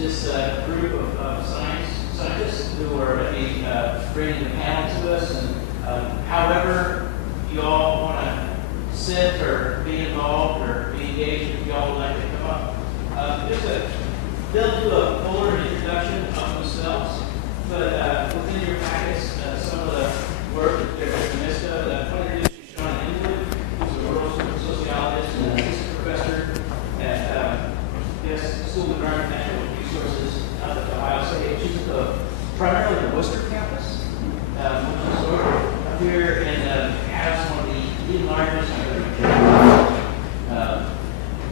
this group of scientists who are going to be bringing the panel to us. And however you all want to sit or be involved or be engaged, if you all would like to come up, they'll do a fuller introduction of themselves. But within your packets, some of the work that they're missed of, the point introduce you Sean Inwood, who's a rural sociologist and assistant professor at School of Environment and Natural Resources out of Ohio State. She's at primarily the Worcester campus, which is up here, and has one of the largest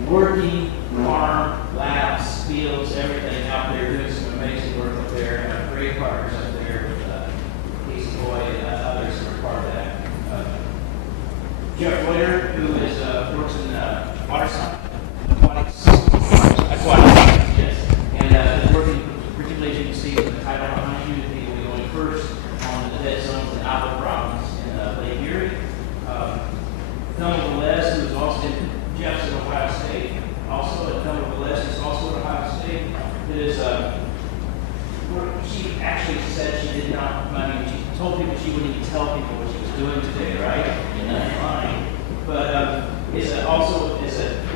working farm, labs, fields, everything out there, doing some amazing work up there. And great partners up there with Casey Boyd and others who are part of that. Jeff Reuter, who works in water science, aquatic science, yes, and is working particularly, as you can see, with the title behind you. He will be going first on the dead zones and outlet problems in Lake Erie. Thelma Velez, who is also in Jeff's at Ohio State, also at Thelma Velez, is also at Ohio State. She actually said she did not, she told people she wouldn't even tell people what she was doing today, right? And that's fine. But is also a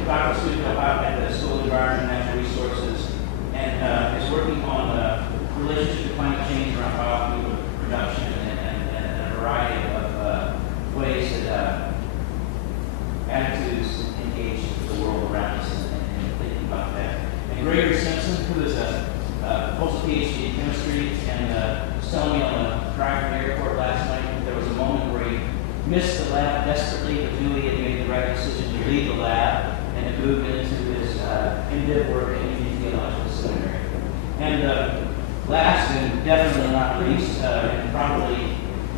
doctoral student at the School of Environment and Natural Resources, and is working on the relationship to climate change around biofuel production and a variety of ways that attitudes engage the world around us and thinking about that. And Gregory Simpson, who is a post PhD in chemistry, and was telling me on the drive from the airport last night that there was a moment where he missed the lab desperately, but knew he had made the right decision to leave the lab and to move into his in-depth work at Theological Seminary. And last and definitely not least, and probably,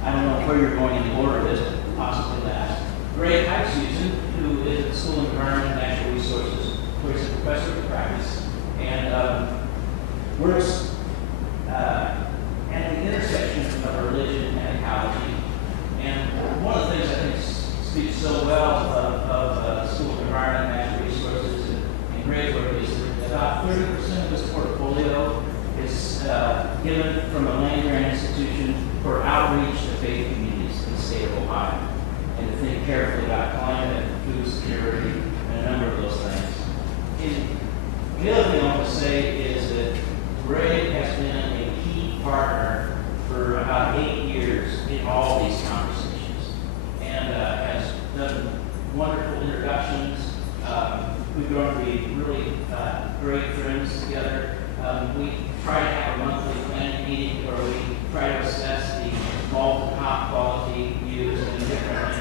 I don't know where you're going in the order of this, but possibly last, Greg Heitsusen, who is at the School of Environment and Natural Resources, where he's a professor of practice, and works at the intersection of religion and ecology. And one of the things I think speaks so well of the School of Environment and Natural Resources and Greg's work is that about 30% of his portfolio is given from a land-grant institution for outreach to faith communities in the state of Ohio, and to think carefully about climate, food security, and a number of those things. And the other thing I want to say is that Greg has been a key partner for about 8 years in all these conversations, and has done wonderful introductions. We've grown to be really great friends together. We try to have a monthly planning meeting where we try to assess the molten hot quality used in different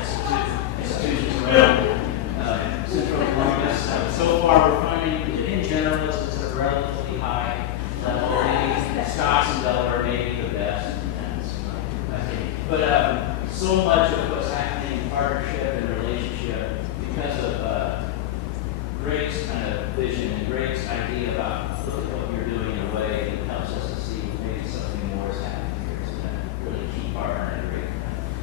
institutions around Central Columbus. So far, we're finding that in general, it's a relatively high level. Maybe Scots and Delaware may be the best. But so much of what's happening in partnership and relationship because of Greg's kind of vision and Greg's idea about look at what you're doing in a way that helps us to see maybe something more is happening here. It's been a really key partner and Greg.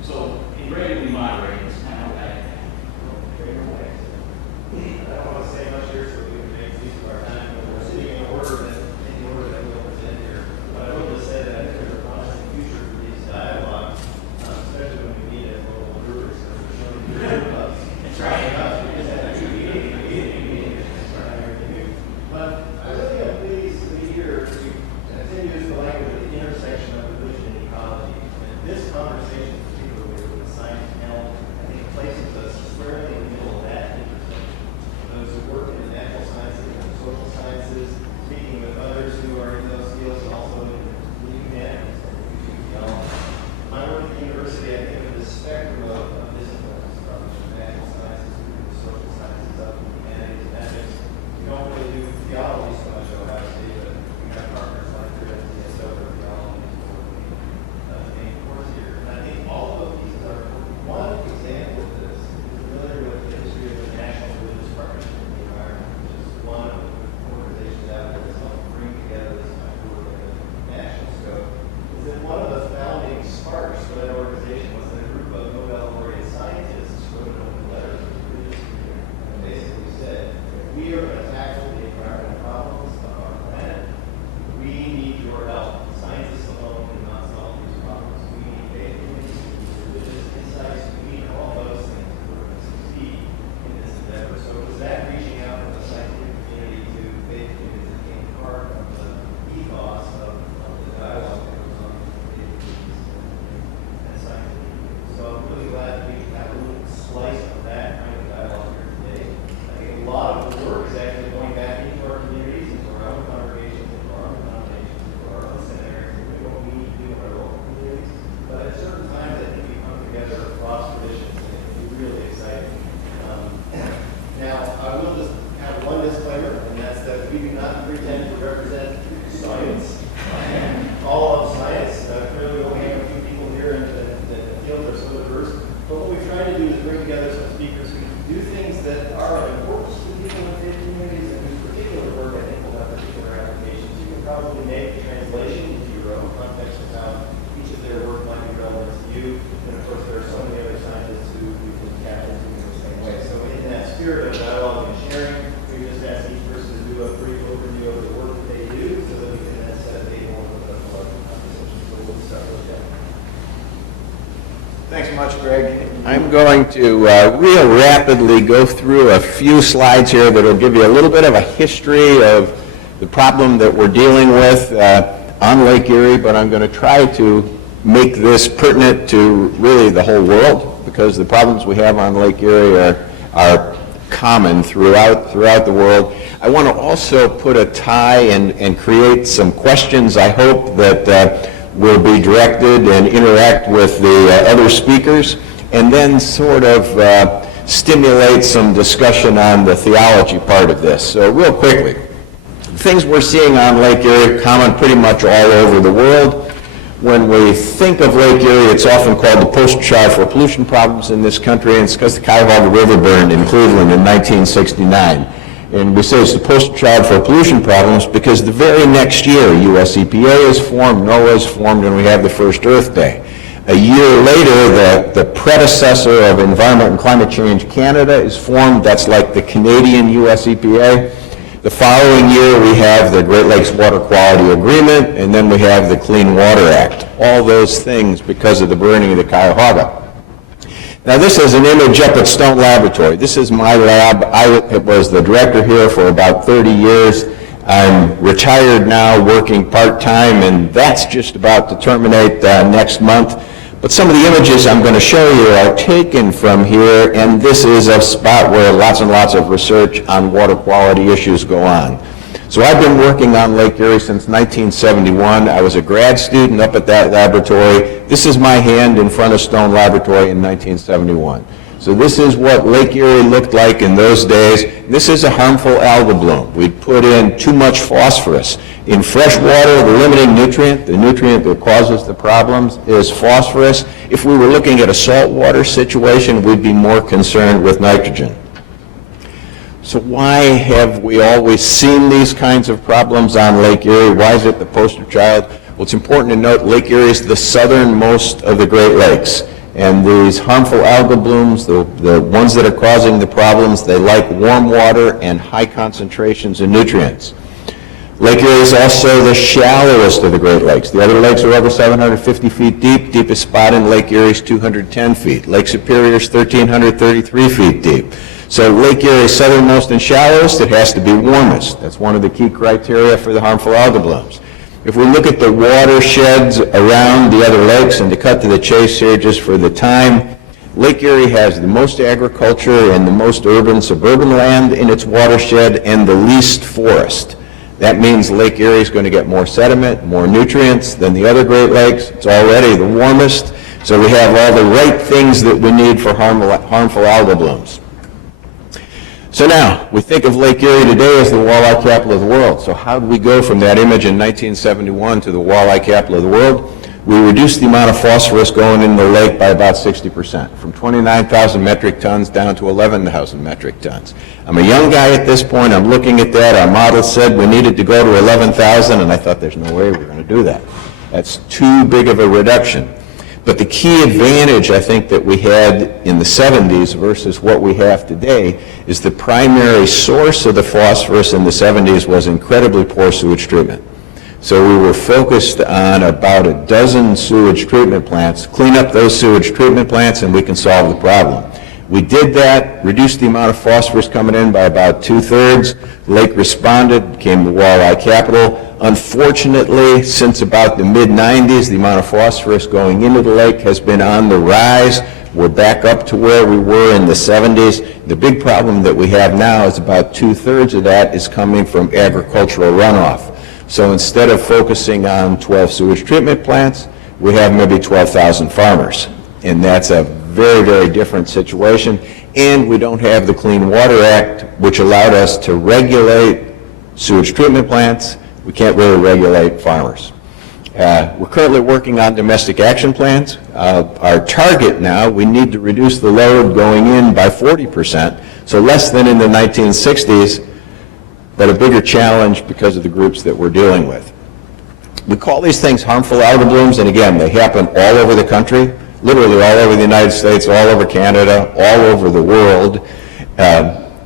So, and Greg will be moderating. It's kind of like I don't want to say much here so we can make use of our time, but we're sitting in the order that we'll present here. But I will just say that I think there's a promising future for these dialogues, especially when we meet at local breweries. that's right. But I really am pleased to be here to continue to use the language of the intersection of religion and ecology. And this conversation, particularly with the science panel, I think places us squarely in the middle of that intersection. Those who work in the natural sciences and the social sciences, speaking with others who are in those fields, and also in the humanities and theology. My work at the university, I think of this spectrum of disciplines, from the natural sciences to the social sciences, up to humanities and ethics. We don't really do theology so much at Ohio State, but we have partners like your MTSO for theology is main course here. And I think all of those pieces are one example of this. Is familiar with the history of the National Religious Partnership in the Environment, which is one of the organizations out there that's helped bring together this kind of work at a national scope. Is that one of the founding sparks for that organization was that a group of Nobel laureate scientists wrote an open letter to the religious community and basically said, we are going to tackle the environmental problems of our planet pretend to represent science, all of science. Clearly, we only have a few people here and the fields are so diverse. But what we try to do is bring together some speakers who do things that are of importance to people in faith communities and whose particular work, I think, will have particular applications. You can probably make the translation into your own context of how each of their work might be relevant to you. And of course, there are so many other scientists who we can tap into in the same way. So in that spirit of dialogue and sharing, we just ask each person to do a brief overview of the work that they do so that we can then set a table and open up a larger conversation. So we'll start with that. Thanks much, Greg. I'm going to real rapidly go through a few slides here that will give you a little bit of a history of the problem that we're dealing with on Lake Erie, but I'm going to try to make this pertinent to really the whole world, because the problems we have on Lake Erie are common throughout the world. I want to also put a tie and create some questions, I hope, that will be directed and interact with the other speakers, and then sort of stimulate some discussion on the theology part of this. So real quickly, things we're seeing on Lake Erie common pretty much all over the world. When we think of Lake Erie, it's often called the poster child for pollution problems in this country, and it's because the Cuyahoga River burned in Cleveland in 1969. And we say it's the poster child for pollution problems because the very next year, US EPA is formed, NOAA is formed, and we have the first Earth Day. A year later, the predecessor of Environment and Climate Change Canada is formed. That's like the Canadian US EPA. The following year, we have the Great Lakes Water Quality Agreement, and then we have the Clean Water Act. All those things because of the burning of the Cuyahoga. Now, this is an image up at Stone Laboratory. This is my lab. I was the director here for about 30 years. I'm retired now, working part-time, and that's just about to terminate next month. But some of the images I'm going to show you are taken from here, and this is a spot where lots and lots of research on water quality issues go on. So I've been working on Lake Erie since 1971. I was a grad student up at that laboratory. This is my hand in front of Stone Laboratory in 1971. So this is what Lake Erie looked like in those days. This is a harmful algal bloom. We'd put in too much phosphorus. In fresh water, the limiting nutrient, the nutrient that causes the problems, is phosphorus. If we were looking at a saltwater situation, we'd be more concerned with nitrogen. So why have we always seen these kinds of problems on Lake Erie? Why is it the poster child? Well, it's important to note Lake Erie is the southernmost of the Great Lakes. And these harmful algal blooms, the ones that are causing the problems, they like warm water and high concentrations of nutrients. Lake Erie is also the shallowest of the Great Lakes. The other lakes are over 750 feet deep. Deepest spot in Lake Erie is 210 feet. Lake Superior is 1,333 feet deep. So Lake Erie is southernmost and shallowest. It has to be warmest. That's one of the key criteria for the harmful algal blooms. If we look at the watersheds around the other lakes, and to cut to the chase here just for the time, Lake Erie has the most agriculture and the most urban suburban land in its watershed and the least forest. That means Lake Erie is going to get more sediment, more nutrients than the other Great Lakes. It's already the warmest, so we have all the right things that we need for harmful algal blooms. So now, we think of Lake Erie today as the walleye capital of the world. So how did we go from that image in 1971 to the walleye capital of the world? We reduced the amount of phosphorus going in the lake by about 60%, from 29,000 metric tons down to 11,000 metric tons. I'm a young guy at this point. I'm looking at that. Our model said we needed to go to 11,000, and I thought there's no way we're going to do that. That's too big of a reduction. But the key advantage, I think, that we had in the 70s versus what we have today is the primary source of the phosphorus in the 70s was incredibly poor sewage treatment. So we were focused on about a dozen sewage treatment plants, clean up those sewage treatment plants, and we can solve the problem. We did that, reduced the amount of phosphorus coming in by about 2/3. The lake responded, became the walleye capital. Unfortunately, since about the mid-90s, the amount of phosphorus going into the lake has been on the rise. We're back up to where we were in the 70s. The big problem that we have now is about 2/3 of that is coming from agricultural runoff. So instead of focusing on 12 sewage treatment plants, we have maybe 12,000 farmers. And that's a very, very different situation. And we don't have the Clean Water Act, which allowed us to regulate sewage treatment plants. We can't really regulate farmers. We're currently working on domestic action plans. Our target now, we need to reduce the load going in by 40%, so less than in the 1960s, but a bigger challenge because of the groups that we're dealing with. We call these things harmful algal blooms, and again, they happen all over the country, literally all over the United States, all over Canada, all over the world.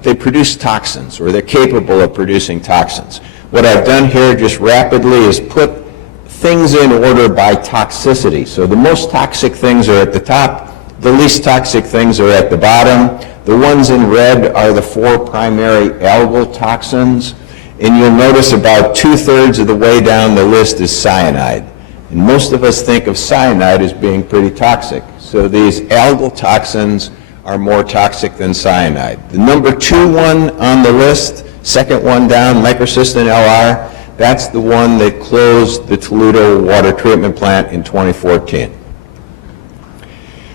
They produce toxins, or they're capable of producing toxins. What I've done here just rapidly is put things in order by toxicity. So the most toxic things are at the top, the least toxic things are at the bottom. The ones in red are the 4 primary algal toxins, and you'll notice about 2/3 of the way down the list is cyanide. And most of us think of cyanide as being pretty toxic. So these algal toxins are more toxic than cyanide. The number 2 one on the list, second one down, microcystin LR, that's the one that closed the Toledo water treatment plant in 2014.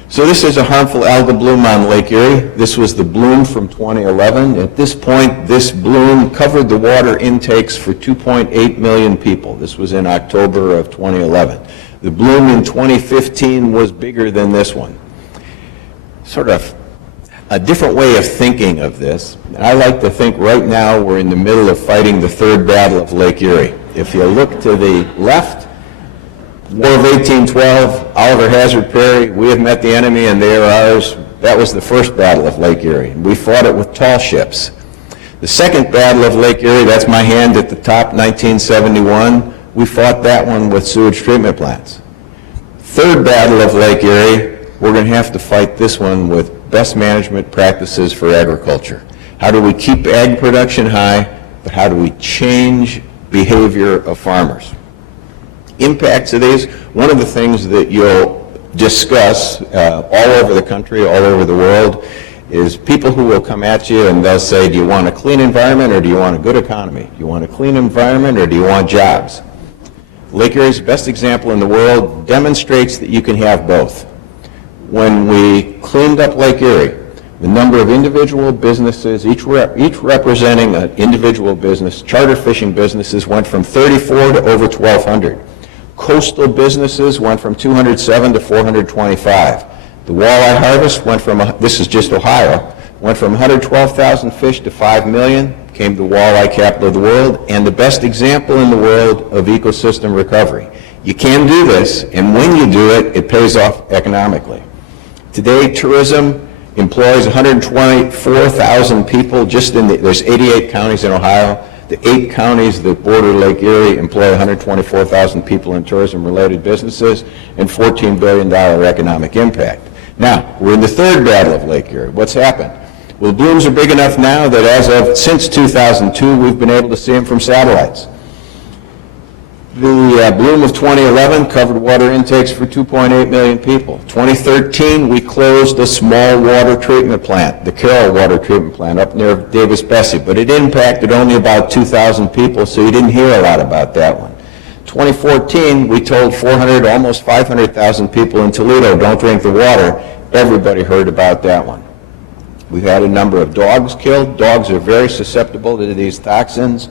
So this is a harmful algal bloom on Lake Erie. This was the bloom from 2011. At this point, this bloom covered the water intakes for 2.8 million people. This was in October of 2011. The bloom in 2015 was bigger than this one. Sort of a different way of thinking of this. And I like to think right now we're in the middle of fighting the 3rd battle of Lake Erie. If you look to the left, War of 1812, Oliver Hazard Perry, we have met the enemy and they are ours. That was the first battle of Lake Erie. We fought it with tall ships. The second battle of Lake Erie, that's my hand at the top, 1971, we fought that one with sewage treatment plants. Third battle of Lake Erie, we're going to have to fight this one with best management practices for agriculture. How do we keep ag production high, but how do we change behavior of farmers? Impacts of these, one of the things that you'll discuss all over the country, all over the world, is people who will come at you and they'll say, do you want a clean environment or do you want a good economy? Do you want a clean environment or do you want jobs? Lake Erie's best example in the world demonstrates that you can have both. When we cleaned up Lake Erie, the number of individual businesses, each representing an individual business, charter fishing businesses went from 34 to over 1,200. Coastal businesses went from 207 to 425. The walleye harvest went from, this is just Ohio, went from 112,000 fish to 5 million, became the walleye capital of the world, and the best example in the world of ecosystem recovery. You can do this, and when you do it, it pays off economically. Today, tourism employs 124,000 people just in there's 88 counties in Ohio. The 8 counties that border Lake Erie employ 124,000 people in tourism-related businesses and $14 billion economic impact. Now, we're in the third battle of Lake Erie. What's happened? Well, the blooms are big enough now that since 2002, we've been able to see them from satellites. The bloom of 2011 covered water intakes for 2.8 million people. 2013, we closed a small water treatment plant, the Carroll Water Treatment Plant up near Davis-Besse, but it impacted only about 2,000 people, so you didn't hear a lot about that one. 2014, we told 400, almost 500,000 people in Toledo, don't drink the water. Everybody heard about that one. We've had a number of dogs killed. Dogs are very susceptible to these toxins.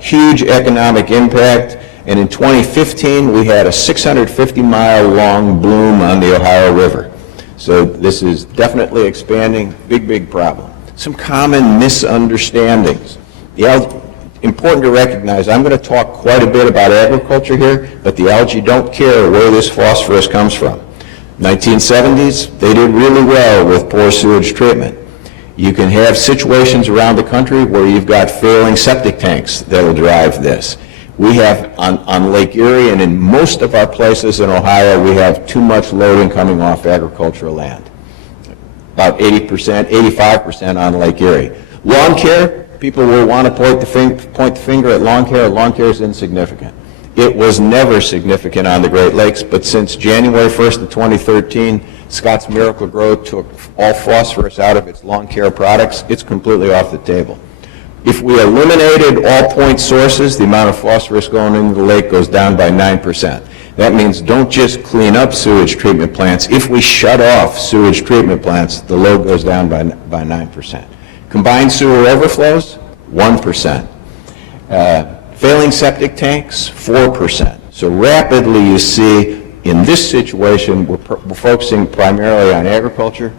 Huge economic impact, and in 2015 we had a 650-mile-long bloom on the Ohio River. So this is definitely expanding, big problem. Some common misunderstandings. Important to recognize, I'm going to talk quite a bit about agriculture here, but the algae don't care where this phosphorus comes from. 1970s, they did really well with poor sewage treatment. You can have situations around the country where you've got failing septic tanks that will drive this. We have on Lake Erie and in most of our places in Ohio, we have too much loading coming off agricultural land. About 80%, 85% on Lake Erie. Lawn care, people will want to point the finger at lawn care. Lawn care is insignificant. It was never significant on the Great Lakes, but since January 1st of 2013, Scott's Miracle-Gro took all phosphorus out of its lawn care products. It's completely off the table. If we eliminated all point sources, the amount of phosphorus going into the lake goes down by 9%. That means don't just clean up sewage treatment plants. If we shut off sewage treatment plants, the load goes down by 9%. Combined sewer overflows, 1%. Failing septic tanks, 4%. So rapidly you see in this situation, we're focusing primarily on agriculture.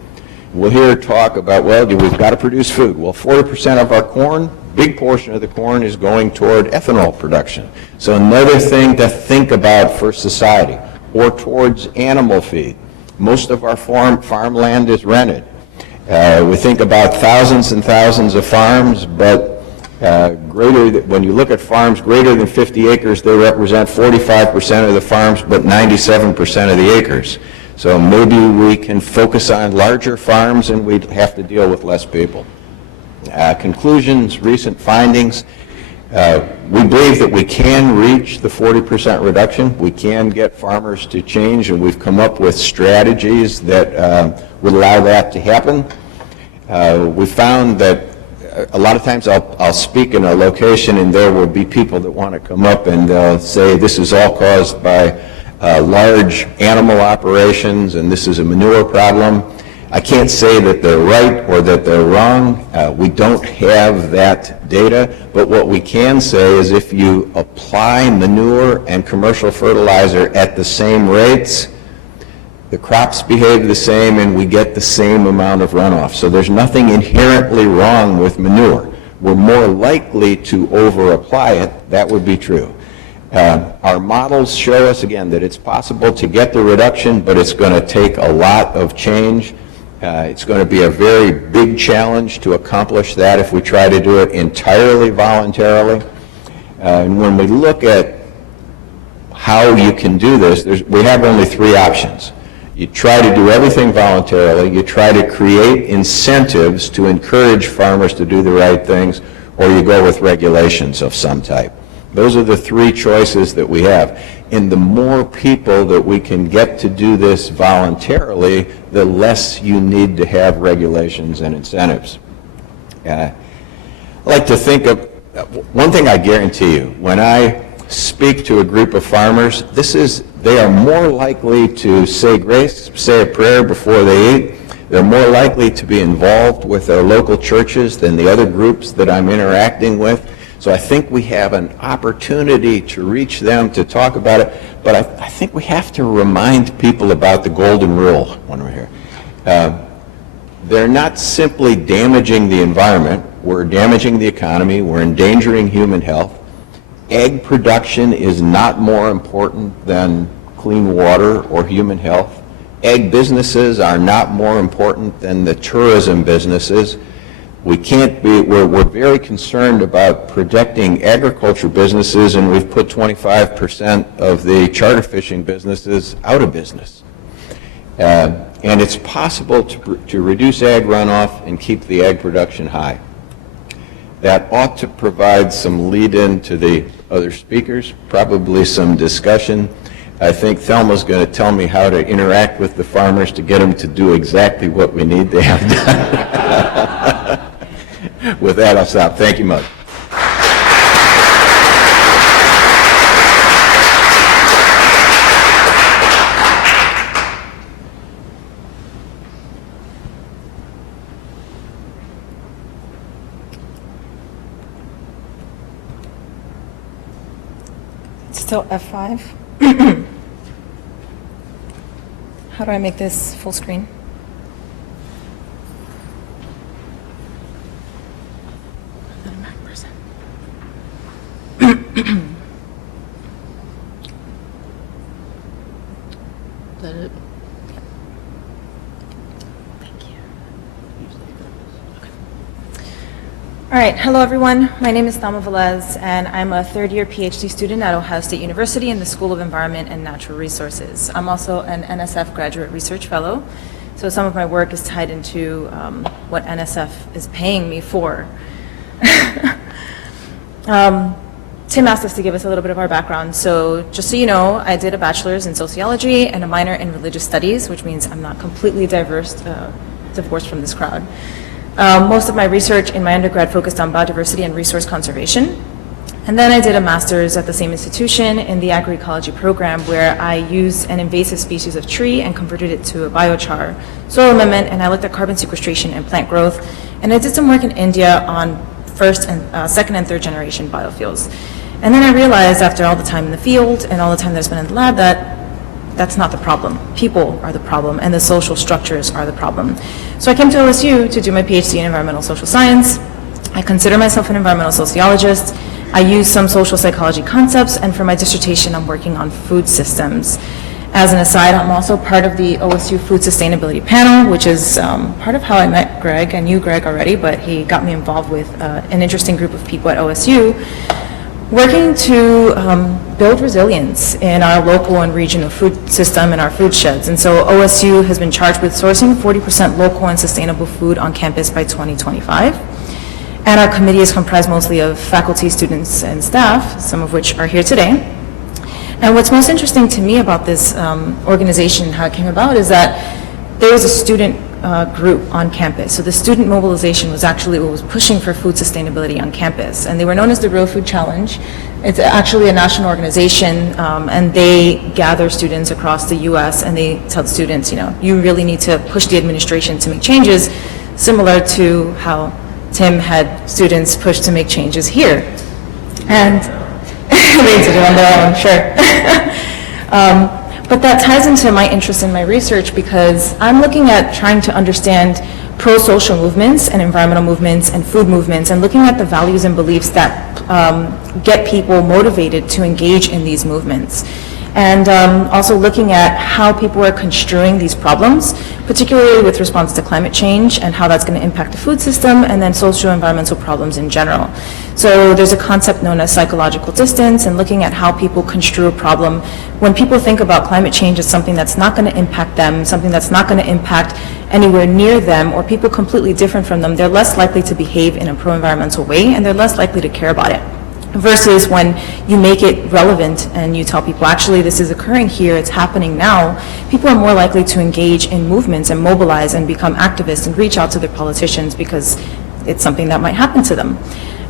We'll hear talk about, well, we've got to produce food. Well, 40% of our corn, big portion of the corn is going toward ethanol production. So another thing to think about for society, or towards animal feed. Most of our farmland is rented. We think about thousands and thousands of farms, but when you look at farms greater than 50 acres, they represent 45% of the farms, but 97% of the acres. So maybe we can focus on larger farms and we'd have to deal with less people. Conclusions, recent findings. We believe that we can reach the 40% reduction. We can get farmers to change, and we've come up with strategies that would allow that to happen. We found that a lot of times I'll speak in a location and there will be people that want to come up and they'll say this is all caused by large animal operations and this is a manure problem. I can't say that they're right or that they're wrong. We don't have that data, but what we can say is if you apply manure and commercial fertilizer at the same rates, the crops behave the same and we get the same amount of runoff. So there's nothing inherently wrong with manure. We're more likely to over-apply it. That would be true. Our models show us, again, that it's possible to get the reduction, but it's going to take a lot of change. It's going to be a very big challenge to accomplish that if we try to do it entirely voluntarily. And when we look at how you can do this, we have only three options. You try to do everything voluntarily, you try to create incentives to encourage farmers to do the right things, or you go with regulations of some type. Those are the three choices that we have. And the more people that we can get to do this voluntarily, the less you need to have regulations and incentives. I like to think of, one thing I guarantee you, when I speak to a group of farmers, they are more likely to say grace, say a prayer before they eat. They're more likely to be involved with their local churches than the other groups that I'm interacting with. So I think we have an opportunity to reach them, to talk about it, but I think we have to remind people about the golden rule when we're here. They're not simply damaging the environment, we're damaging the economy, we're endangering human health. Egg production is not more important than clean water or human health. Egg businesses are not more important than the tourism businesses. We're very concerned about protecting agriculture businesses, and we've put 25% of the charter fishing businesses out of business. And it's possible to reduce ag runoff and keep the ag production high. That ought to provide some lead-in to the other speakers, probably some discussion. I think Thelma's going to tell me how to interact with the farmers to get them to do exactly what we need to have done. With that, I'll stop. Thank you much. Still F5. How do I make this full screen? I'm not a Mac person. Is that it? Thank you. Okay. All right, hello everyone. My name is Thelma Velez, and I'm a third-year PhD student at Ohio State University in the School of Environment and Natural Resources. I'm also an NSF Graduate Research Fellow, so some of my work is tied into what NSF is paying me for. Tim asked us to give us a little bit of our background, so just so you know, I did a bachelor's in sociology and a minor in religious studies, which means I'm not completely divorced from this crowd. Most of my research in my undergrad focused on biodiversity and resource conservation. And then I did a master's at the same institution in the agroecology program, where I used an invasive species of tree and converted it to a biochar soil amendment, and I looked at carbon sequestration and plant growth. And I did some work in India on second and third generation biofuels. And then I realized after all the time in the field and all the time that I spent in the lab that that's not the problem. People are the problem, and the social structures are the problem. So I came to OSU to do my PhD in environmental social science. I consider myself an environmental sociologist. I use some social psychology concepts, and for my dissertation, I'm working on food systems. As an aside, I'm also part of the OSU Food Sustainability Panel, which is part of how I met Greg. I knew Greg already, but he got me involved with an interesting group of people at OSU, working to build resilience in our local and regional food system and our food sheds. And so OSU has been charged with sourcing 40% local and sustainable food on campus by 2025. And our committee is comprised mostly of faculty, students, and staff, some of which are here today. And what's most interesting to me about this organization, how it came about, is that there was a student group on campus. So the student mobilization was actually what was pushing for food sustainability on campus. And they were known as the Real Food Challenge. It's actually a national organization, and they gather students across the U.S. and they tell the students, you really need to push the administration to make changes, similar to how Tim had students push to make changes here. And they did it on their own, sure. But that ties into my interest in my research because I'm looking at trying to understand pro-social movements and environmental movements and food movements and looking at the values and beliefs that get people motivated to engage in these movements. And also looking at how people are construing these problems, particularly with response to climate change and how that's going to impact the food system and then socio-environmental problems in general. So there's a concept known as psychological distance and looking at how people construe a problem. When people think about climate change as something that's not going to impact them, something that's not going to impact anywhere near them, or people completely different from them, they're less likely to behave in a pro-environmental way and they're less likely to care about it. Versus when you make it relevant and you tell people, actually, this is occurring here, it's happening now, people are more likely to engage in movements and mobilize and become activists and reach out to their politicians because it's something that might happen to them.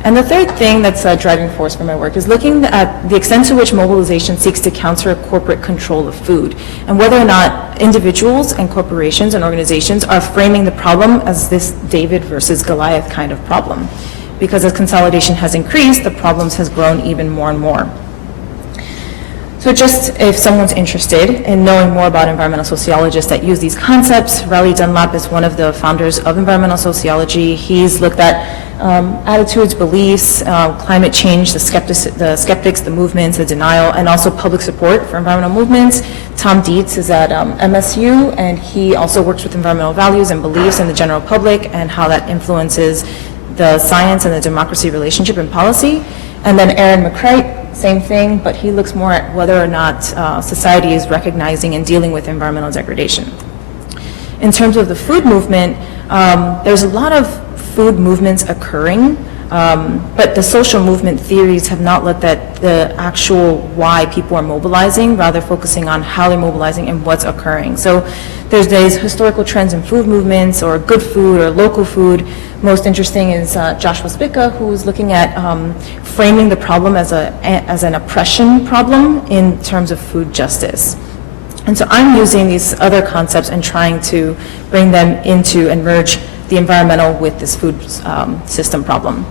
And the third thing that's a driving force for my work is looking at the extent to which mobilization seeks to counter corporate control of food and whether or not individuals and corporations and organizations are framing the problem as this David versus Goliath kind of problem. Because as consolidation has increased, the problems has grown even more and more. So just if someone's interested in knowing more about environmental sociologists that use these concepts, Riley Dunlap is one of the founders of environmental sociology. He's looked at attitudes, beliefs, climate change, the skeptics, the movements, the denial, and also public support for environmental movements. Tom Dietz is at MSU, and he also works with environmental values and beliefs in the general public and how that influences the science and the democracy relationship and policy. And then Aaron McCreight, same thing, but he looks more at whether or not society is recognizing and dealing with environmental degradation. In terms of the food movement, there's a lot of food movements occurring, but the social movement theories have not looked at the actual why people are mobilizing, rather focusing on how they're mobilizing and what's occurring. So there's these historical trends in food movements or good food or local food. Most interesting is Joshua Spica, who is looking at framing the problem as an oppression problem in terms of food justice. And so I'm using these other concepts and trying to bring them into and merge the environmental with this food system problem.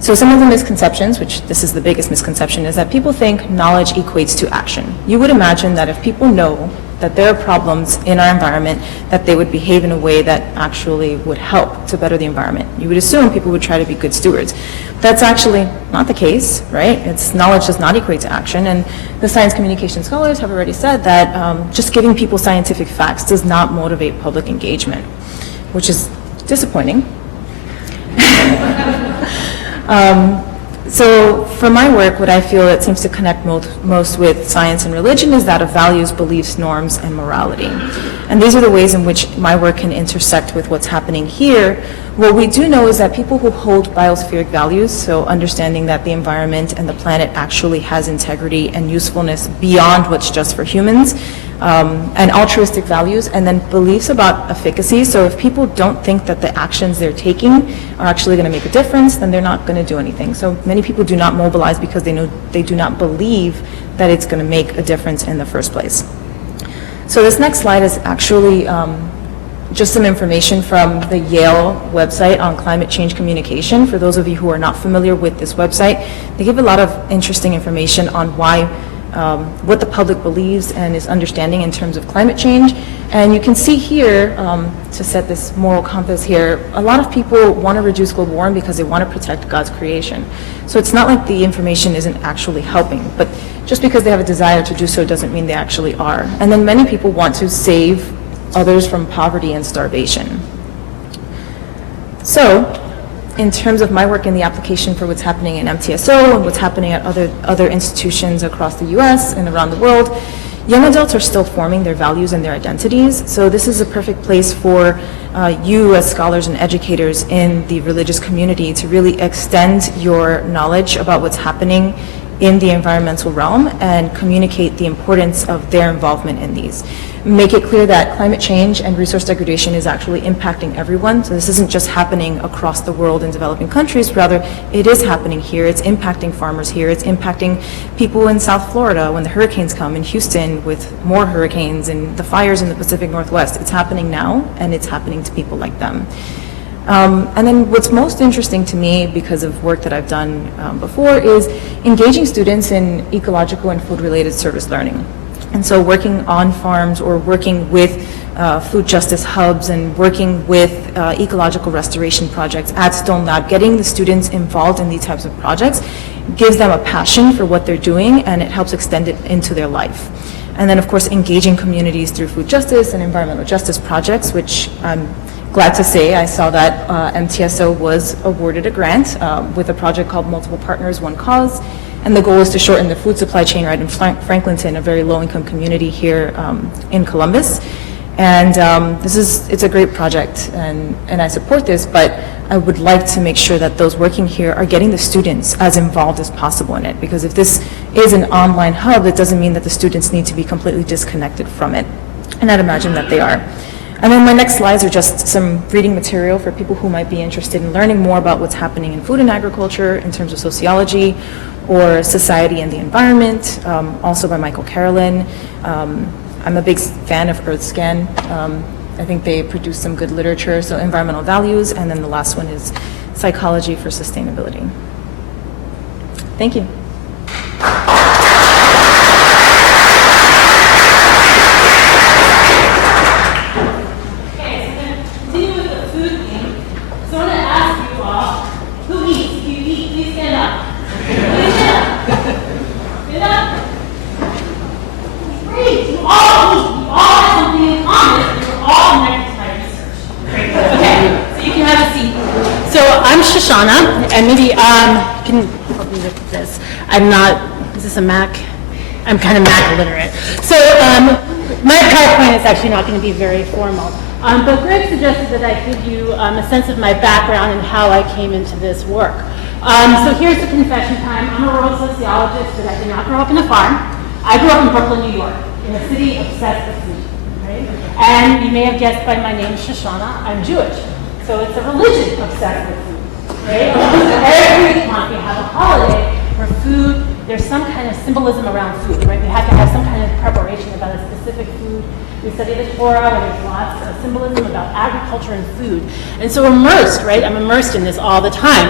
So some of the misconceptions, which this is the biggest misconception, is that people think knowledge equates to action. You would imagine that if people know that there are problems in our environment, that they would behave in a way that actually would help to better the environment. You would assume people would try to be good stewards. That's actually not the case, right? Knowledge does not equate to action, and the science communication scholars have already said that just giving people scientific facts does not motivate public engagement, which is disappointing. So for my work, what I feel that seems to connect most with science and religion is that of values, beliefs, norms, and morality. And these are the ways in which my work can intersect with what's happening here. What we do know is that people who hold biospheric values, so understanding that the environment and the planet actually has integrity and usefulness beyond what's just for humans, and altruistic values, and then beliefs about efficacy. So if people don't think that the actions they're taking are actually going to make a difference, then they're not going to do anything. So many people do not mobilize because they do not believe that it's going to make a difference in the first place. So this next slide is actually just some information from the Yale website on climate change communication. For those of you who are not familiar with this website, they give a lot of interesting information on why, what the public believes and is understanding in terms of climate change. And you can see here, to set this moral compass here, a lot of people want to reduce global warming because they want to protect God's creation. So it's not like the information isn't actually helping, but just because they have a desire to do so doesn't mean they actually are. And then many people want to save others from poverty and starvation. So, in terms of my work in the application for what's happening in MTSO and what's happening at other institutions across the US and around the world, young adults are still forming their values and their identities. So this is a perfect place for you as scholars and educators in the religious community to really extend your knowledge about what's happening in the environmental realm and communicate the importance of their involvement in these. Make it clear that climate change and resource degradation is actually impacting everyone. So this isn't just happening across the world in developing countries, rather it is happening here. It's impacting farmers here. It's impacting people in South Florida when the hurricanes come, in Houston with more hurricanes, and the fires in the Pacific Northwest. It's happening now, and it's happening to people like them. And then what's most interesting to me, because of work that I've done before, is engaging students in ecological and food-related service learning. And so working on farms or working with food justice hubs and working with ecological restoration projects at Stone Lab, getting the students involved in these types of projects gives them a passion for what they're doing, and it helps extend it into their life. And then, of course, engaging communities through food justice and environmental justice projects, which I'm glad to say I saw that MTSO was awarded a grant with a project called Multiple Partners, One Cause. And the goal is to shorten the food supply chain right in Franklinton, a very low-income community here in Columbus. And it's a great project, and I support this, but I would like to make sure that those working here are getting the students as involved as possible in it, because if this is an online hub, it doesn't mean that the students need to be completely disconnected from it. And I'd imagine that they are. And then my next slides are just some reading material for people who might be interested in learning more about what's happening in food and agriculture in terms of sociology or society and the environment, also by Michael Carolyn. I'm a big fan of EarthScan. I think they produce some good literature, so environmental values, and then the last one is psychology for sustainability. Thank you. And maybe you can help me with this. Is this a Mac? I'm kind of Mac illiterate. So my PowerPoint is actually not going to be very formal. But Greg suggested that I give you a sense of my background and how I came into this work. So here's the confession time. I'm a rural sociologist, but I did not grow up in a farm. I grew up in Brooklyn, New York, in a city obsessed with food. Right? And you may have guessed by my name, Shoshana, I'm Jewish. So it's a religion obsessed with food. Right? Every month we have a holiday where food, there's some kind of symbolism around food, right? We have to have some kind of preparation about a specific food. We study the Torah, where there's lots of symbolism about agriculture and food. And so immersed, right? I'm immersed in this all the time.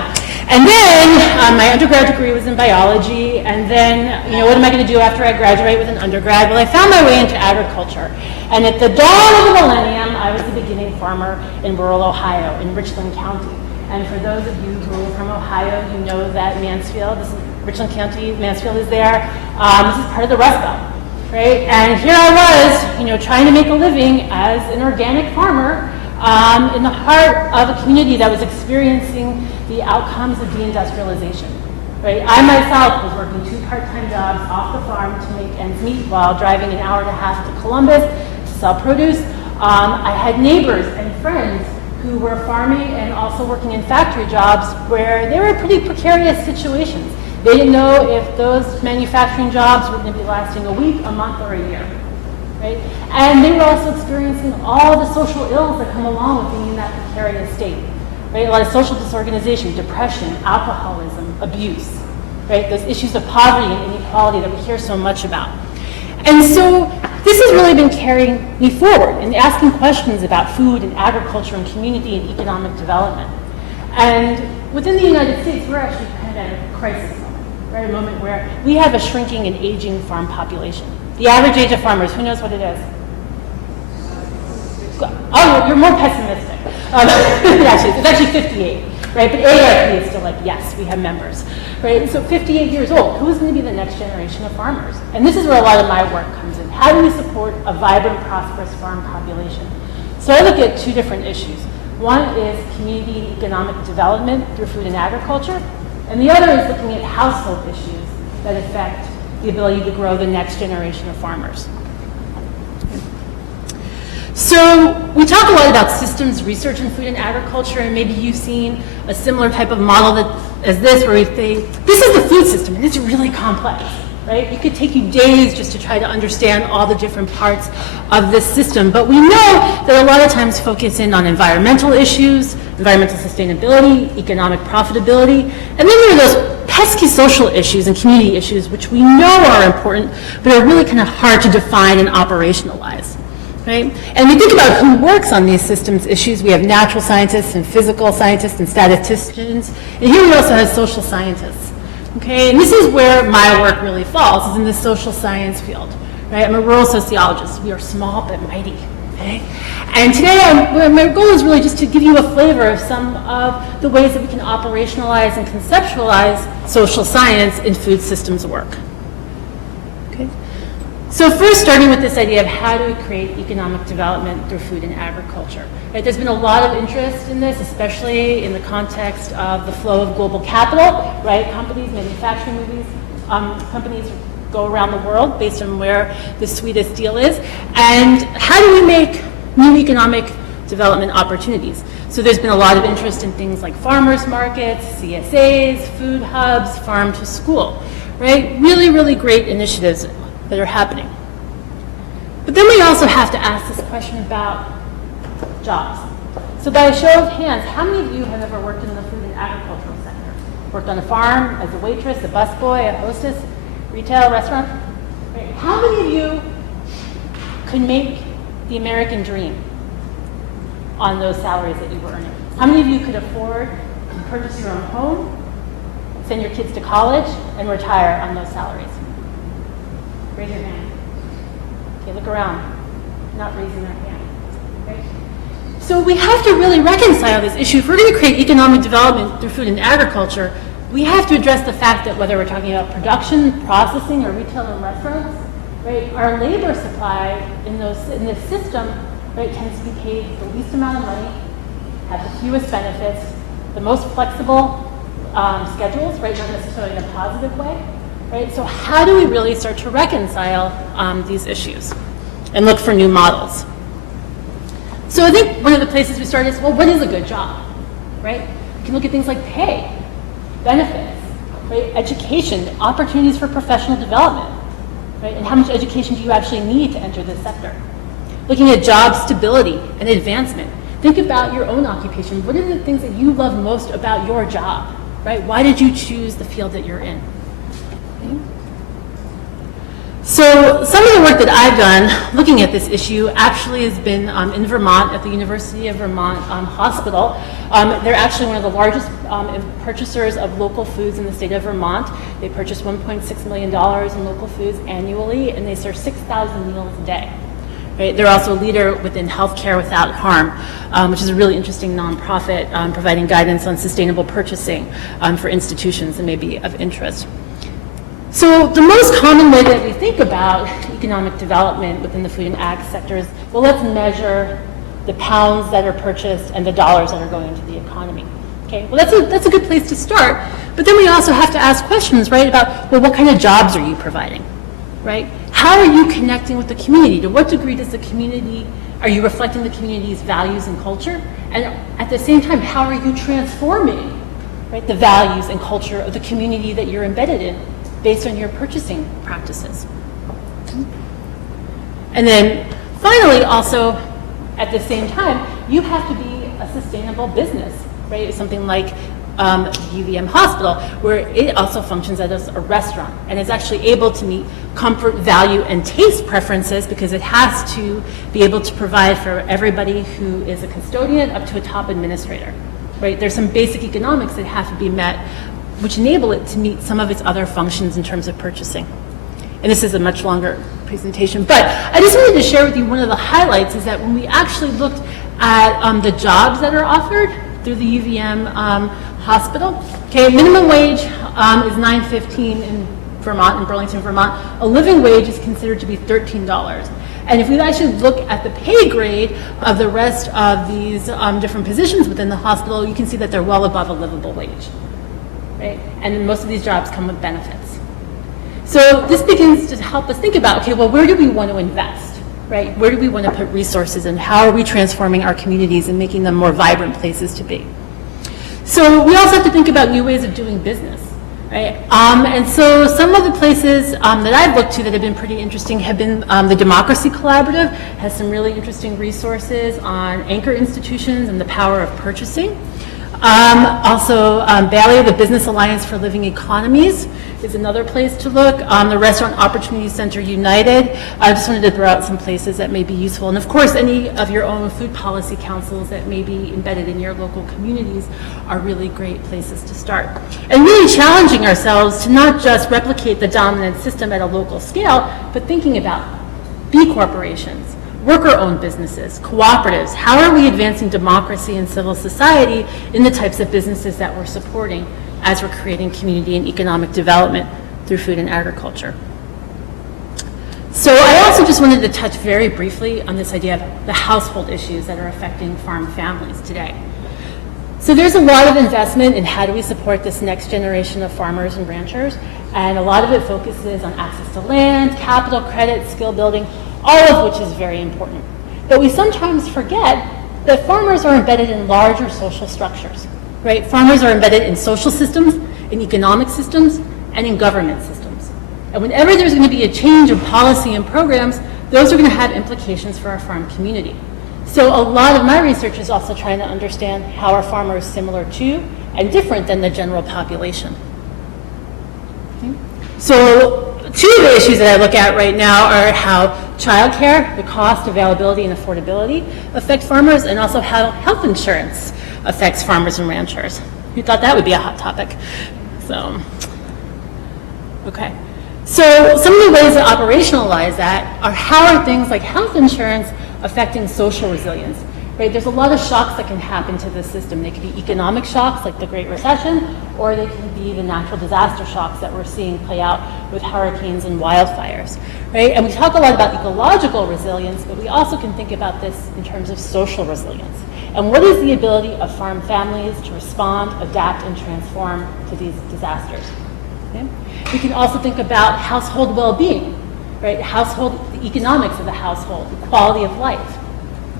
And then my undergrad degree was in biology, and then, what am I going to do after I graduate with an undergrad? Well, I found my way into agriculture. And at the dawn of the millennium, I was the beginning farmer in rural Ohio, in Richland County. And for those of you who are from Ohio, you know that Mansfield, this is Richland County, Mansfield is there. This is part of the Rust Belt, right? And here I was, trying to make a living as an organic farmer in the heart of a community that was experiencing the outcomes of deindustrialization, right? I myself was working 2 part-time jobs off the farm to make ends meet while driving an hour and a half to Columbus to sell produce. I had neighbors and friends who were farming and also working in factory jobs where they were in pretty precarious situations. They didn't know if those manufacturing jobs were going to be lasting a week, a month, or a year, right? And they were also experiencing all the social ills that come along with being in that precarious state, right? A lot of social disorganization, depression, alcoholism, abuse, right? Those issues of poverty and inequality that we hear so much about. And so this has really been carrying me forward and asking questions about food and agriculture and community and economic development. And within the United States, we're actually kind of at a crisis moment, right? A moment where we have a shrinking and aging farm population. The average age of farmers, who knows what it is? Oh, you're more pessimistic. It's actually 58, right? But AARP is still like, yes, we have members, right? And so 58 years old, who is going to be the next generation of farmers? And this is where a lot of my work comes in. How do we support a vibrant, prosperous farm population? So I look at two different issues. One is community and economic development through food and agriculture, and the other is looking at household issues that affect the ability to grow the next generation of farmers. So we talk a lot about systems research in food and agriculture, and maybe you've seen a similar type of model as this, where we think, this is the food system, and it's really complex, right? It could take you days just to try to understand all the different parts of this system, but we know that a lot of times focus in on environmental issues, environmental sustainability, economic profitability, and then there are those pesky social issues and community issues, which we know are important, but are really kind of hard to define and operationalize. Right? And we think about who works on these systems issues. We have natural scientists and physical scientists and statisticians. And here we also have social scientists. Okay? And this is where my work really falls, is in the social science field. Right? I'm a rural sociologist. We are small but mighty. Okay? And today my goal is really just to give you a flavor of some of the ways that we can operationalize and conceptualize social science in food systems work. Okay? So first, starting with this idea of how do we create economic development through food and agriculture. Right? There's been a lot of interest in this, especially in the context of the flow of global capital, right? Companies, manufacturing companies go around the world based on where the sweetest deal is. And how do we make new economic development opportunities? So there's been a lot of interest in things like farmers markets, CSAs, food hubs, farm to school, right? Really, really great initiatives that are happening. But then we also have to ask this question about jobs. So by a show of hands, how many of you have ever worked in the food and agricultural sector? Worked on a farm, as a waitress, a busboy, a hostess, retail, restaurant? Right. How many of you could make the American dream on those salaries that you were earning? How many of you could afford to purchase your own home, send your kids to college, and retire on those salaries? Raise your hand. Okay, look around. Not raising their hand. Okay? So we have to really reconcile this issue. If we're going to create economic development through food and agriculture, we have to address the fact that whether we're talking about production, processing, or retail and restaurants, right, our labor supply in this system, right, tends to be paid the least amount of money, have the fewest benefits, the most flexible schedules, right, not necessarily in a positive way. Right? So how do we really start to reconcile these issues and look for new models? So I think one of the places we start is, well, what is a good job? Right? We can look at things like pay, benefits, right? Education, opportunities for professional development, right? And how much education do you actually need to enter this sector? Looking at job stability and advancement. Think about your own occupation. What are the things that you love most about your job? Right? Why did you choose the field that you're in? So some of the work that I've done looking at this issue actually has been in Vermont at the University of Vermont Hospital. They're actually one of the largest purchasers of local foods in the state of Vermont. They purchase $1.6 million in local foods annually, and they serve 6,000 meals a day. Right? They're also a leader within healthcare without harm, which is a really interesting nonprofit providing guidance on sustainable purchasing for institutions that may be of interest. So the most common way that we think about economic development within the food and ag sector is, well, let's measure the pounds that are purchased and the dollars that are going into the economy. Okay, well, that's a good place to start. But then we also have to ask questions, right, about, well, what kind of jobs are you providing, right? How are you connecting with the community? To what degree does the community, are you reflecting the community's values and culture? And at the same time, how are you transforming, right, the values and culture of the community that you're embedded in, based on your purchasing practices? And then finally, also, at the same time, you have to be a sustainable business, right? Something like UVM hospital, where it also functions as a restaurant and is actually able to meet comfort, value, and taste preferences because it has to be able to provide for everybody who is a custodian up to a top administrator, right? There's some basic economics that have to be met, which enable it to meet some of its other functions in terms of purchasing. And this is a much longer presentation, but I just wanted to share with you one of the highlights is that when we actually looked at the jobs that are offered through the UVM hospital, okay, minimum wage is $9.15 in Vermont, in Burlington, Vermont. A living wage is considered to be $13. And if we actually look at the pay grade of the rest of these different positions within the hospital, you can see that they're well above a livable wage, right? And most of these jobs come with benefits. So this begins to help us think about, okay, well, where do we want to invest, right? Where do we want to put resources and how are we transforming our communities and making them more vibrant places to be? So we also have to think about new ways of doing business, right? And so some of the places that I've looked to that have been pretty interesting have been the Democracy Collaborative has some really interesting resources on anchor institutions and the power of purchasing. Also, Bailey, the Business Alliance for Living Economies is another place to look. The Restaurant Opportunity Center United. I just wanted to throw out some places that may be useful. And of course, any of your own food policy councils that may be embedded in your local communities are really great places to start. And really challenging ourselves to not just replicate the dominant system at a local scale, but thinking about B corporations, worker-owned businesses, cooperatives. How are we advancing democracy and civil society in the types of businesses that we're supporting as we're creating community and economic development through food and agriculture? So I also just wanted to touch very briefly on this idea of the household issues that are affecting farm families today. So there's a lot of investment in how do we support this next generation of farmers and ranchers, and a lot of it focuses on access to land, capital, credit, skill building, all of which is very important. But we sometimes forget that farmers are embedded in larger social structures, right? Farmers are embedded in social systems, in economic systems, and in government systems. And whenever there's going to be a change in policy and programs, those are going to have implications for our farm community. So a lot of my research is also trying to understand how our farmers are similar to and different than the general population. Okay? So two of the issues that I look at right now are how childcare, the cost, availability, and affordability affect farmers, and also how health insurance affects farmers and ranchers. You thought that would be a hot topic. So, okay. So some of the ways to operationalize that are how are things like health insurance affecting social resilience, right? There's a lot of shocks that can happen to the system. They can be economic shocks like the Great Recession, or they can be the natural disaster shocks that we're seeing play out with hurricanes and wildfires, right? And we talk a lot about ecological resilience, but we also can think about this in terms of social resilience. And what is the ability of farm families to respond, adapt, and transform to these disasters? Okay? We can also think about household well-being, right? The economics of the household, the quality of life.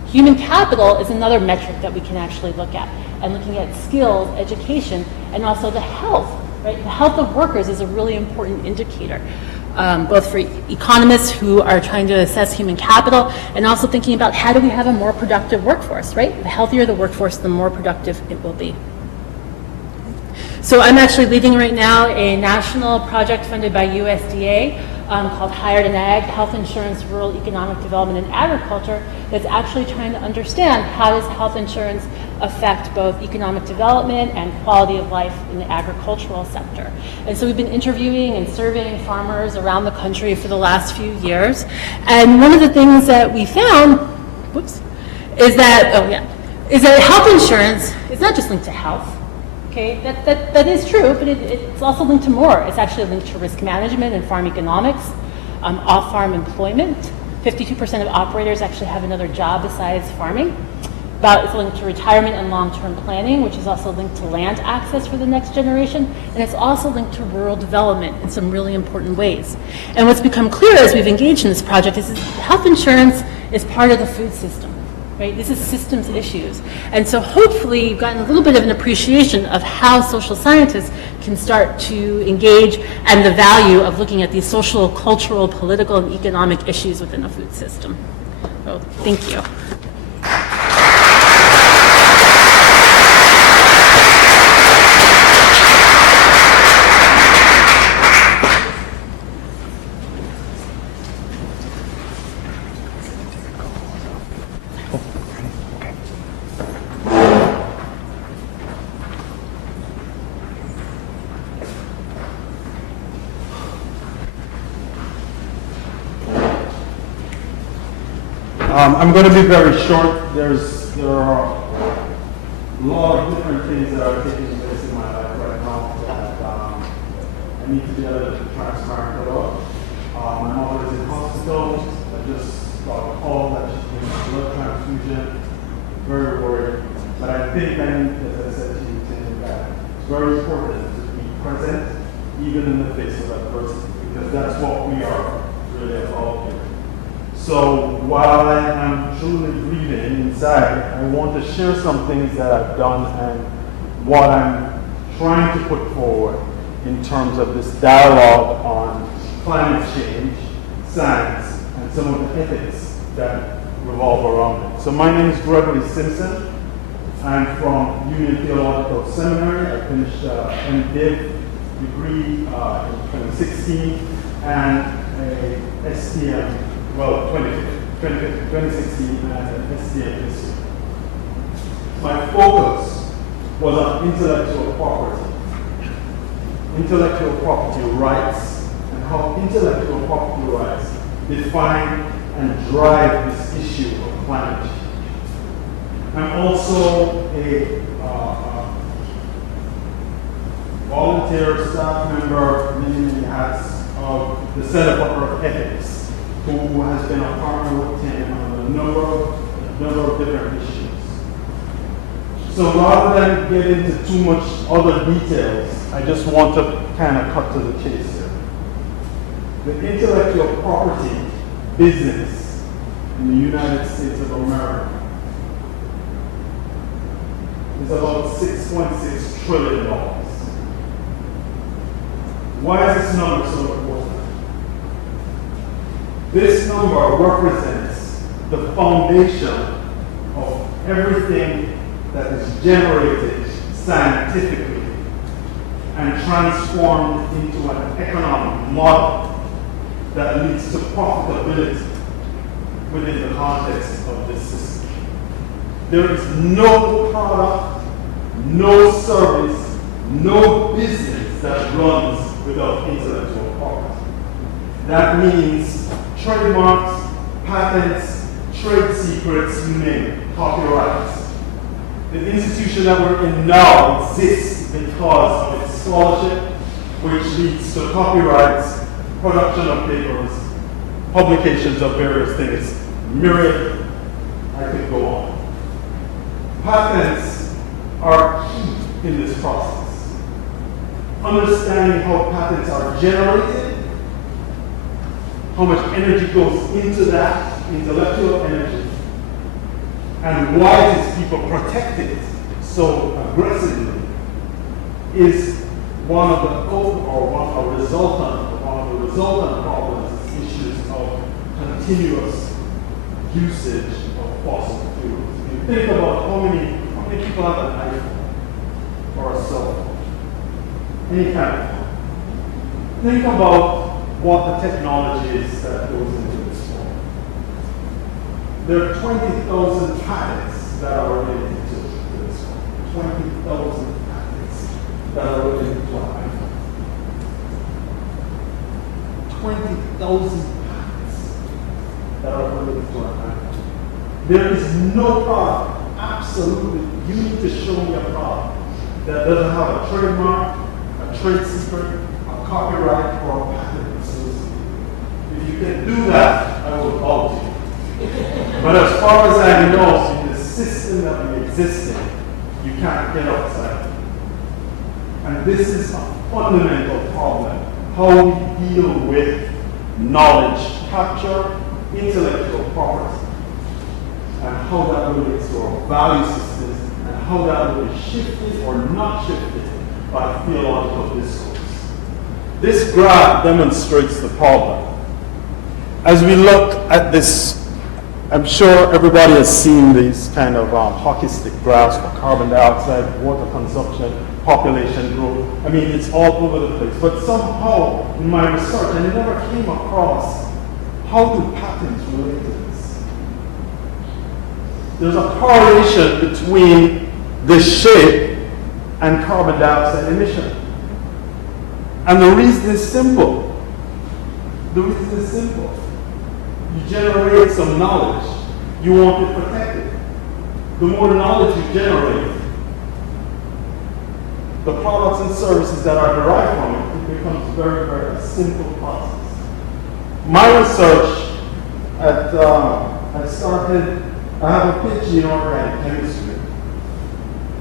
Human capital is another metric that we can actually look at, and looking at skills, education, and also the health, right? The health of workers is a really important indicator, both for economists who are trying to assess human capital, and also thinking about how do we have a more productive workforce, right? The healthier the workforce, the more productive it will be. So I'm actually leading right now a national project funded by USDA called Hired in Ag, Health Insurance, Rural Economic Development, and Agriculture, that's actually trying to understand how does health insurance affect both economic development and quality of life in the agricultural sector. And so we've been interviewing and surveying farmers around the country for the last few years. And one of the things that we found, is that health insurance is not just linked to health. Okay, that is true, but it's also linked to more. It's actually linked to risk management and farm economics, off-farm employment. 52% of operators actually have another job besides farming. It's linked to retirement and long-term planning, which is also linked to land access for the next generation, and it's also linked to rural development in some really important ways. And what's become clear as we've engaged in this project is health insurance is part of the food system. Right? This is systems issues. And so hopefully you've gotten a little bit of an appreciation of how social scientists can start to engage and the value of looking at these social, cultural, political, and economic issues within a food system. So thank you. I'm going to be very short. There are a lot of different things that are taking place in my life right now that I need to be a little bit transparent about. My mother is in hospital. I just got a call that she's getting a blood transfusion. Very worried. But I think I need, as I said to you, that it's very important to be present, even in the face of adversity, because that's what we are really about here. So while I am truly breathing inside, I want to share some things that I've done and what I'm trying to put forward in terms of this dialogue on climate change, science, and some of the ethics that revolve around it. So my name is Gregory Simpson. I'm from Union Theological Seminary. I finished an MDiv degree in 2016 and a STM, well, 2016 and an STM this year. My focus was on intellectual property. Intellectual property rights and how intellectual property rights define and drive this issue of climate change. I'm also a volunteer staff member, many hats, of the Center for Ethics, who has been a partner with Tim on a number of different issues. So rather than get into too much other details, I just want to kind of cut to the chase here. The intellectual property business in the United States of America is about $6.6 trillion. Why is this number so important? This number represents the foundation of everything that is generated scientifically and transformed into an economic model that leads to profitability within the context of this system. There is no product, no service, no business that runs without intellectual property. That means trademarks, patents, trade secrets, you name it, copyrights. The institution that we're in now exists because of its scholarship, which leads to copyrights, production of papers, publications of various things, myriad, I could go on. Patents are key in this process. Understanding how patents are generated, how much energy goes into that, intellectual energy, and why these people protect it so aggressively is one of the resultant problems, issues of continuous usage of fossil fuels. If you think about how many people have an iPhone or a cell phone, any kind of phone. Think about what the technology is that goes into this phone. There are 20,000 patents that are related to this phone. 20,000 patents that are related to an iPhone. 20,000 patents that are related to an iPhone. There is no product, absolutely, you need to show me a product that doesn't have a trademark, a trade secret, a copyright, or a patent associated. If you can do that, I will bow to you. But as far as I know, in the system that we exist in, you can't get outside. And this is a fundamental problem. How we deal with knowledge capture, intellectual property, and how that relates to our value systems, and how that will be shifted or not shifted by theological discourse. This graph demonstrates the problem. As we look at this, I'm sure everybody has seen these kind of hockey stick graphs for carbon dioxide, water consumption, population growth. I mean, it's all over the place. But somehow, in my research, I never came across how do patents relate to this. There's a correlation between the shape and carbon dioxide emission. And the reason is simple. The reason is simple. You generate some knowledge, you want it protected. The more knowledge you generate, the products and services that are derived from it, it becomes very, very simple process. My research I have a PhD in organic chemistry,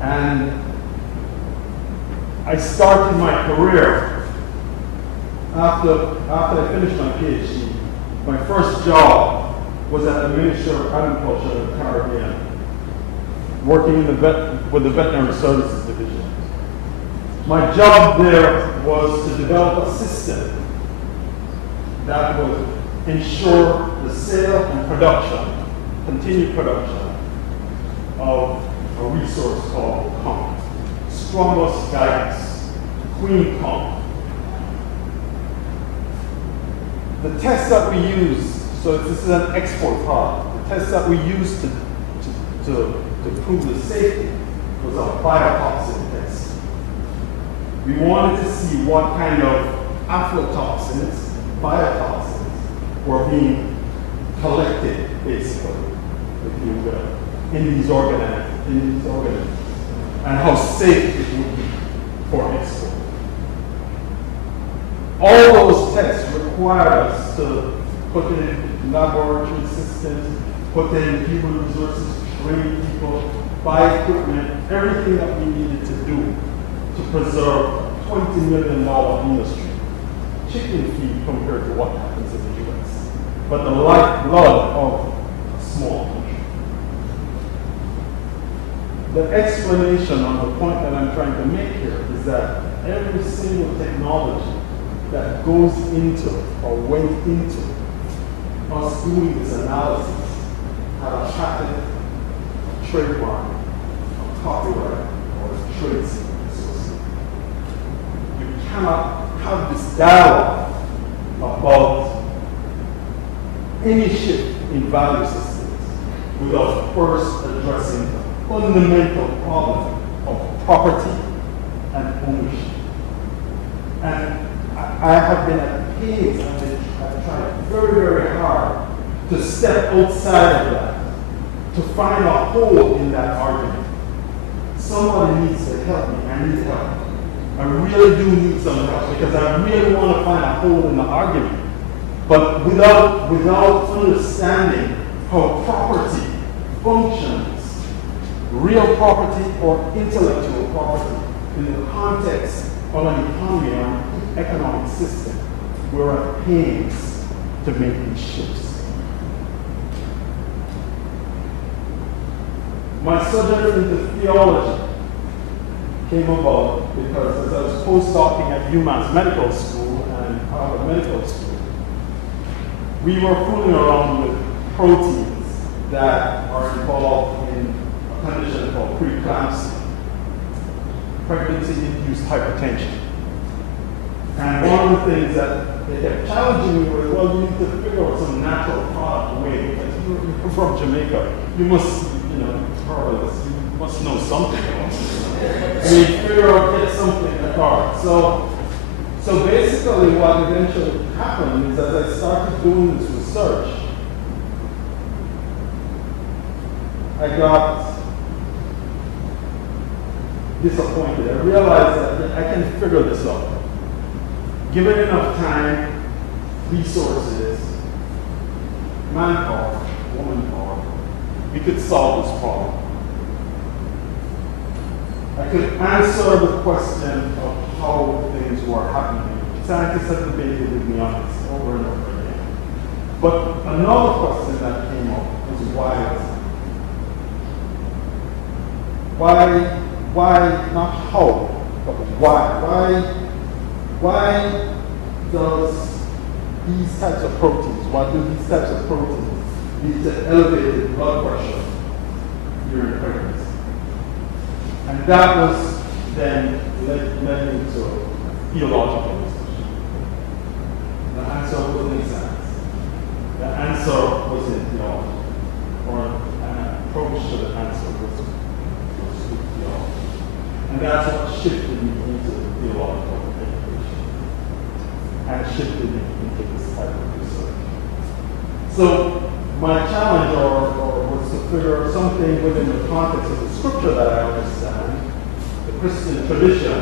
and I started my career after I finished my PhD. My first job was at the Ministry of Agriculture in the Caribbean, working with the Veterinary Services Division. My job there was to develop a system that would ensure the sale and production, continued production, of a resource called conch. Strongos guidance, queen conch. The test that we use, so this is an export product, the test that we used to prove the safety was a biotoxin test. We wanted to see what kind of aflatoxins, biotoxins, were being collected, basically, if you will, in these organisms, and how safe it would be for export. All those tests required us to put in laboratory systems, put in human resources, train people, buy equipment, everything that we needed to do to preserve a $20 million industry. Chicken feed compared to what happens in the U.S. But the lifeblood of a small country. The explanation on the point that I'm trying to make here is that every single technology that goes into or went into us doing this analysis had a patent, a trademark, a copyright, or a trade secret associated. You cannot have this dialogue about any shift in value systems without first addressing the fundamental problem of property and ownership. And I have been at pains, I've tried very, very hard to step outside of that, to find a hole in that argument. Somebody needs to help me. I need help. I really do need some help because I really want to find a hole in the argument. But without understanding how property functions, real property or intellectual property, in the context of an economy or an economic system, we're at pains to make these shifts. My sojourn into theology came about because as I was postdocing at UMass Medical School and Harvard Medical School, we were fooling around with proteins that are involved in a condition called preeclampsia, pregnancy-induced hypertension. And one of the things that they kept challenging me was, well, you need to figure out some natural product way, because you're from Jamaica. You must, you must know something about it. And you figure out, get something apart. So basically what eventually happened is as I started doing this research, I got disappointed. I realized that I can figure this out. Given enough time, resources, manpower, womanpower, we could solve this problem. I could answer the question of how things were happening. Scientists have debated with me on this over and over again. But another question that came up was why? Why, not how, but why? Why does these types of proteins, why do these types of proteins lead to elevated blood pressure during pregnancy? And that was then led into theological discussion. The answer wasn't in science. The answer was in theology. Or an approach to the answer was through theology. And that's what shifted me into theological education. And shifted me into this type of research. So my challenge or was figure something within the context of the scripture that I understand, the Christian tradition,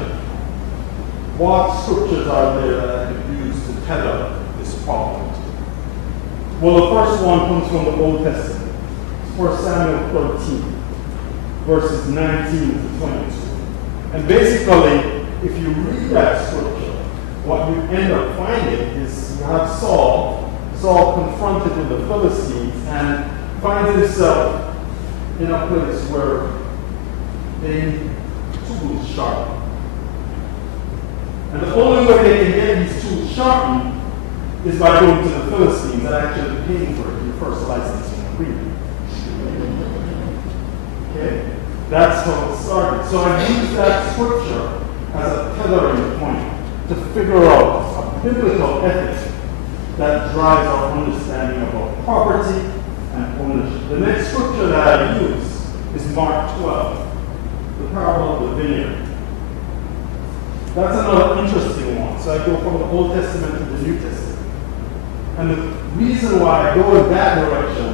what scriptures are there that I could use to tether this problem to? Well, the first one comes from the Old Testament. 1 Samuel 13, verses 19 to 22. And basically, if you read that scripture, what you end up finding is you have Saul confronted with the Philistines and finds himself in a place where they tools sharpened. And the only way they can get these tools sharpened is by going to the Philistines and actually paying for it in your first licensing agreement. Okay? That's how it started. So I use that scripture as a tethering point to figure out a biblical ethic that drives our understanding about property and ownership. The next scripture that I use is Mark 12, the parable of the vineyard. That's another interesting one. So I go from the Old Testament to the New Testament. And the reason why I go in that direction,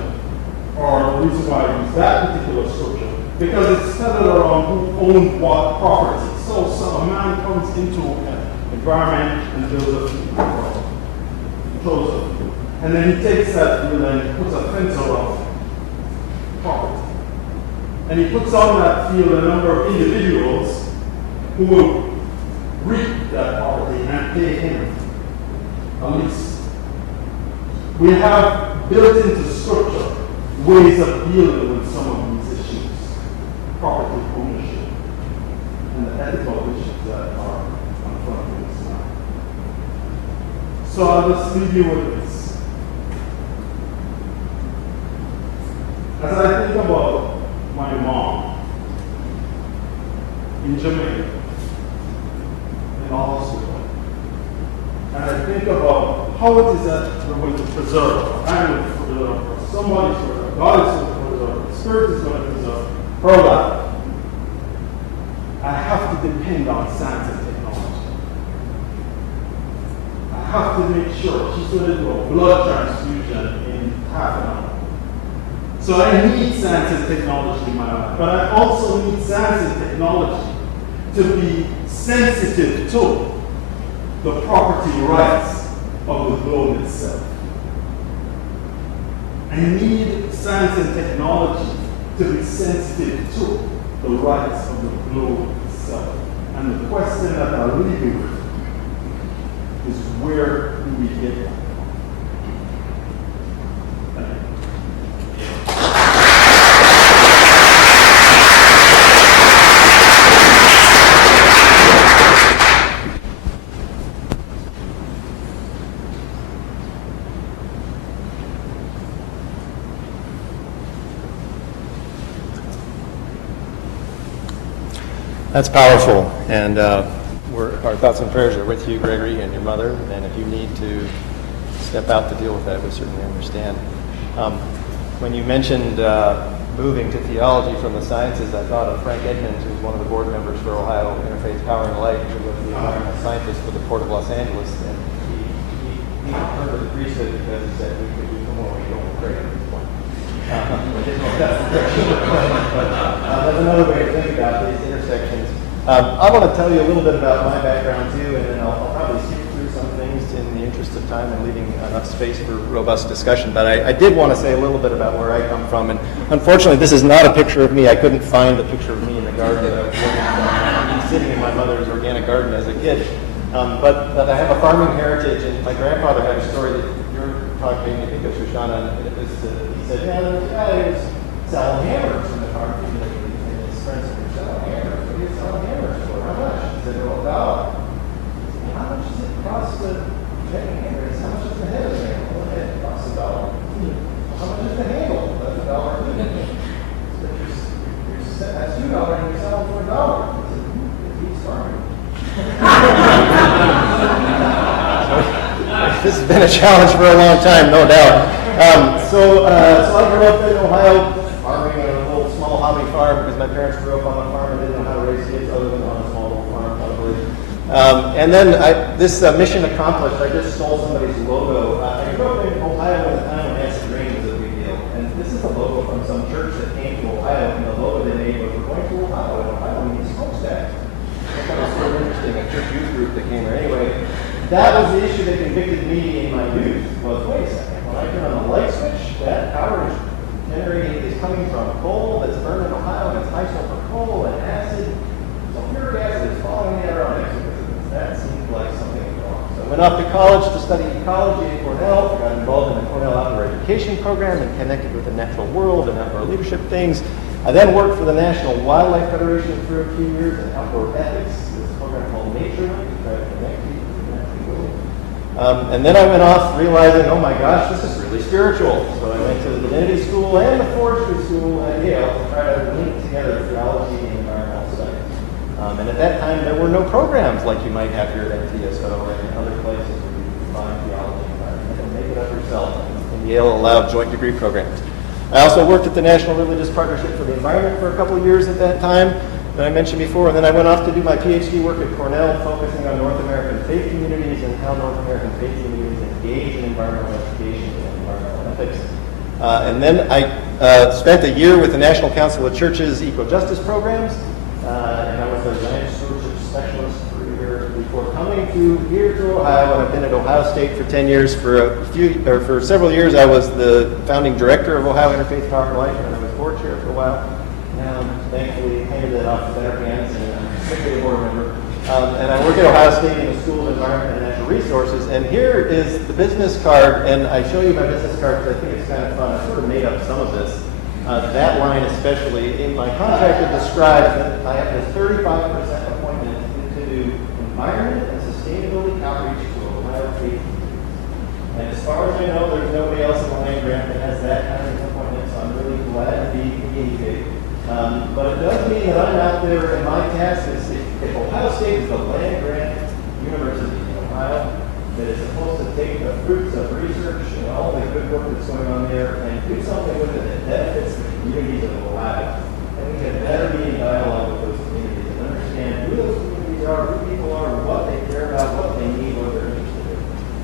or the reason why I use that particular scripture, because it's centered around who owns what property. So a man comes into an environment and builds a field, controls the field. And then he takes that field and he puts a fence around property. And he puts on that field a number of individuals who will reap that property and pay him a lease. We have built into scripture ways of dealing with some of these issues, property ownership, and the ethical issues that are confronting us now. So I'll just leave you with this. As I think about my mom in Jamaica, in a hospital, and I think about how it is that we're going to preserve her. I'm going to preserve her. Somebody's going to, God is going to preserve her. The Spirit is going to preserve her life. I have to depend on science and technology. I have to make sure she's going to do a blood transfusion in half an hour. So I need science and technology in my life, but I also need science and technology to be sensitive to the property rights of the globe itself. I need science and technology to be sensitive to the rights of the globe itself. And the question that I'll leave you with is, where do we get that? That's powerful, and our thoughts and prayers are with you, Gregory, and your mother, and if you need to step out to deal with that, we certainly understand. When you mentioned moving to theology from the sciences, I thought of Frank Edmonds, who's one of the board members for Ohio Interfaith Power and Light, who was the environmental scientist for the Port of Los Angeles, and he heard of the priesthood because he said we could do more, we don't pray at this point. That's another way to think about these intersections. I want to tell you a little bit about my background too, and then I'll probably skip through some things in the interest of time and leaving enough space for robust discussion. But I did want to say a little bit about where I come from, and unfortunately this is not a picture of me. I couldn't find a picture of me in the garden that I was living from, sitting in my mother's organic garden as a kid. But I have a farming heritage, and my grandfather had a story that you're talking, I think of Shoshana, and it was, he said, yeah, there was a guy who was selling hammers in the farm, and his friends said, you're selling hammers, what are you selling hammers for? How much? He said, well, $1. He said, how much does it cost to make a hammer? He said, how much is the head of the hammer? Well, the head costs $1. How much is the handle? That's $1. That's $2 and you're selling for $1. He said, if he's farming. This has been a challenge for a long time, no doubt. So I grew up in Ohio, farming a little small hobby farm because my parents grew up on a farm and didn't know how to raise kids other than on a small little farm, probably. And then this mission accomplished, I just stole somebody's logo. I grew up in Ohio at the time when acid rain was a big deal, and this is a logo from some church that group that came there anyway. That was the issue that convicted me in my youth, was wait a second, when I turn on the light switch, that power is generating is coming from coal that's burned in Ohio, and it's high sulfur coal and acid. Sulfuric acid is falling in the air on exocristals. That seemed like something was wrong. So I went off to college to study ecology at Cornell. I got involved in the Cornell Outdoor Education Program and connected with the natural world and outdoor leadership things. I then worked for the National Wildlife Federation for a few years in outdoor ethics. This program called Nature Link to try to connect people to the natural world. And then I went off realizing, oh my gosh, this is really spiritual. So I went to the divinity school and the forestry school at Yale to try to link together theology and environmental studies. And at that time, there were no programs like you might have here at MTSO and other places where you can find theology and environment and make it up yourself. And Yale allowed joint degree programs. I also worked at the National Religious Partnership for the Environment for a couple of years at that time that I mentioned before, and then I went off to do my PhD work at Cornell, focusing on North American faith communities and how North American faith communities engage in environmental education and environmental ethics. And then I spent a year with the National Council of Churches Eco-Justice Programs, and I was a land stewardship specialist for a year before coming here to Ohio. And I've been at Ohio State for 10 years. For several years, I was the founding director of Ohio Interfaith Power and Life, and I was board chair for a while. Now, thankfully, handed that off to better hands, and I'm strictly a board member. And I work at Ohio State in the School of Environment and Natural Resources. And here is the business card, and I show you my business card because I think it's kind of fun. I sort of made up some of this. That line especially, in my contract it describes that I have this 35% appointment into environment and sustainability outreach to Ohio faith. And as far as I know, there's nobody else in the land grant that has that kind of appointment, so I'm really glad to be engaged. But it does mean that I'm out there, and my task is, if Ohio State is the land grant university in Ohio, that is supposed to take the fruits of research and all the good work that's going on there and do something with it that benefits the communities of Ohio. And we can better be in dialogue with those communities and understand who those communities are, who people are, what they care about, what they need, what they're interested in.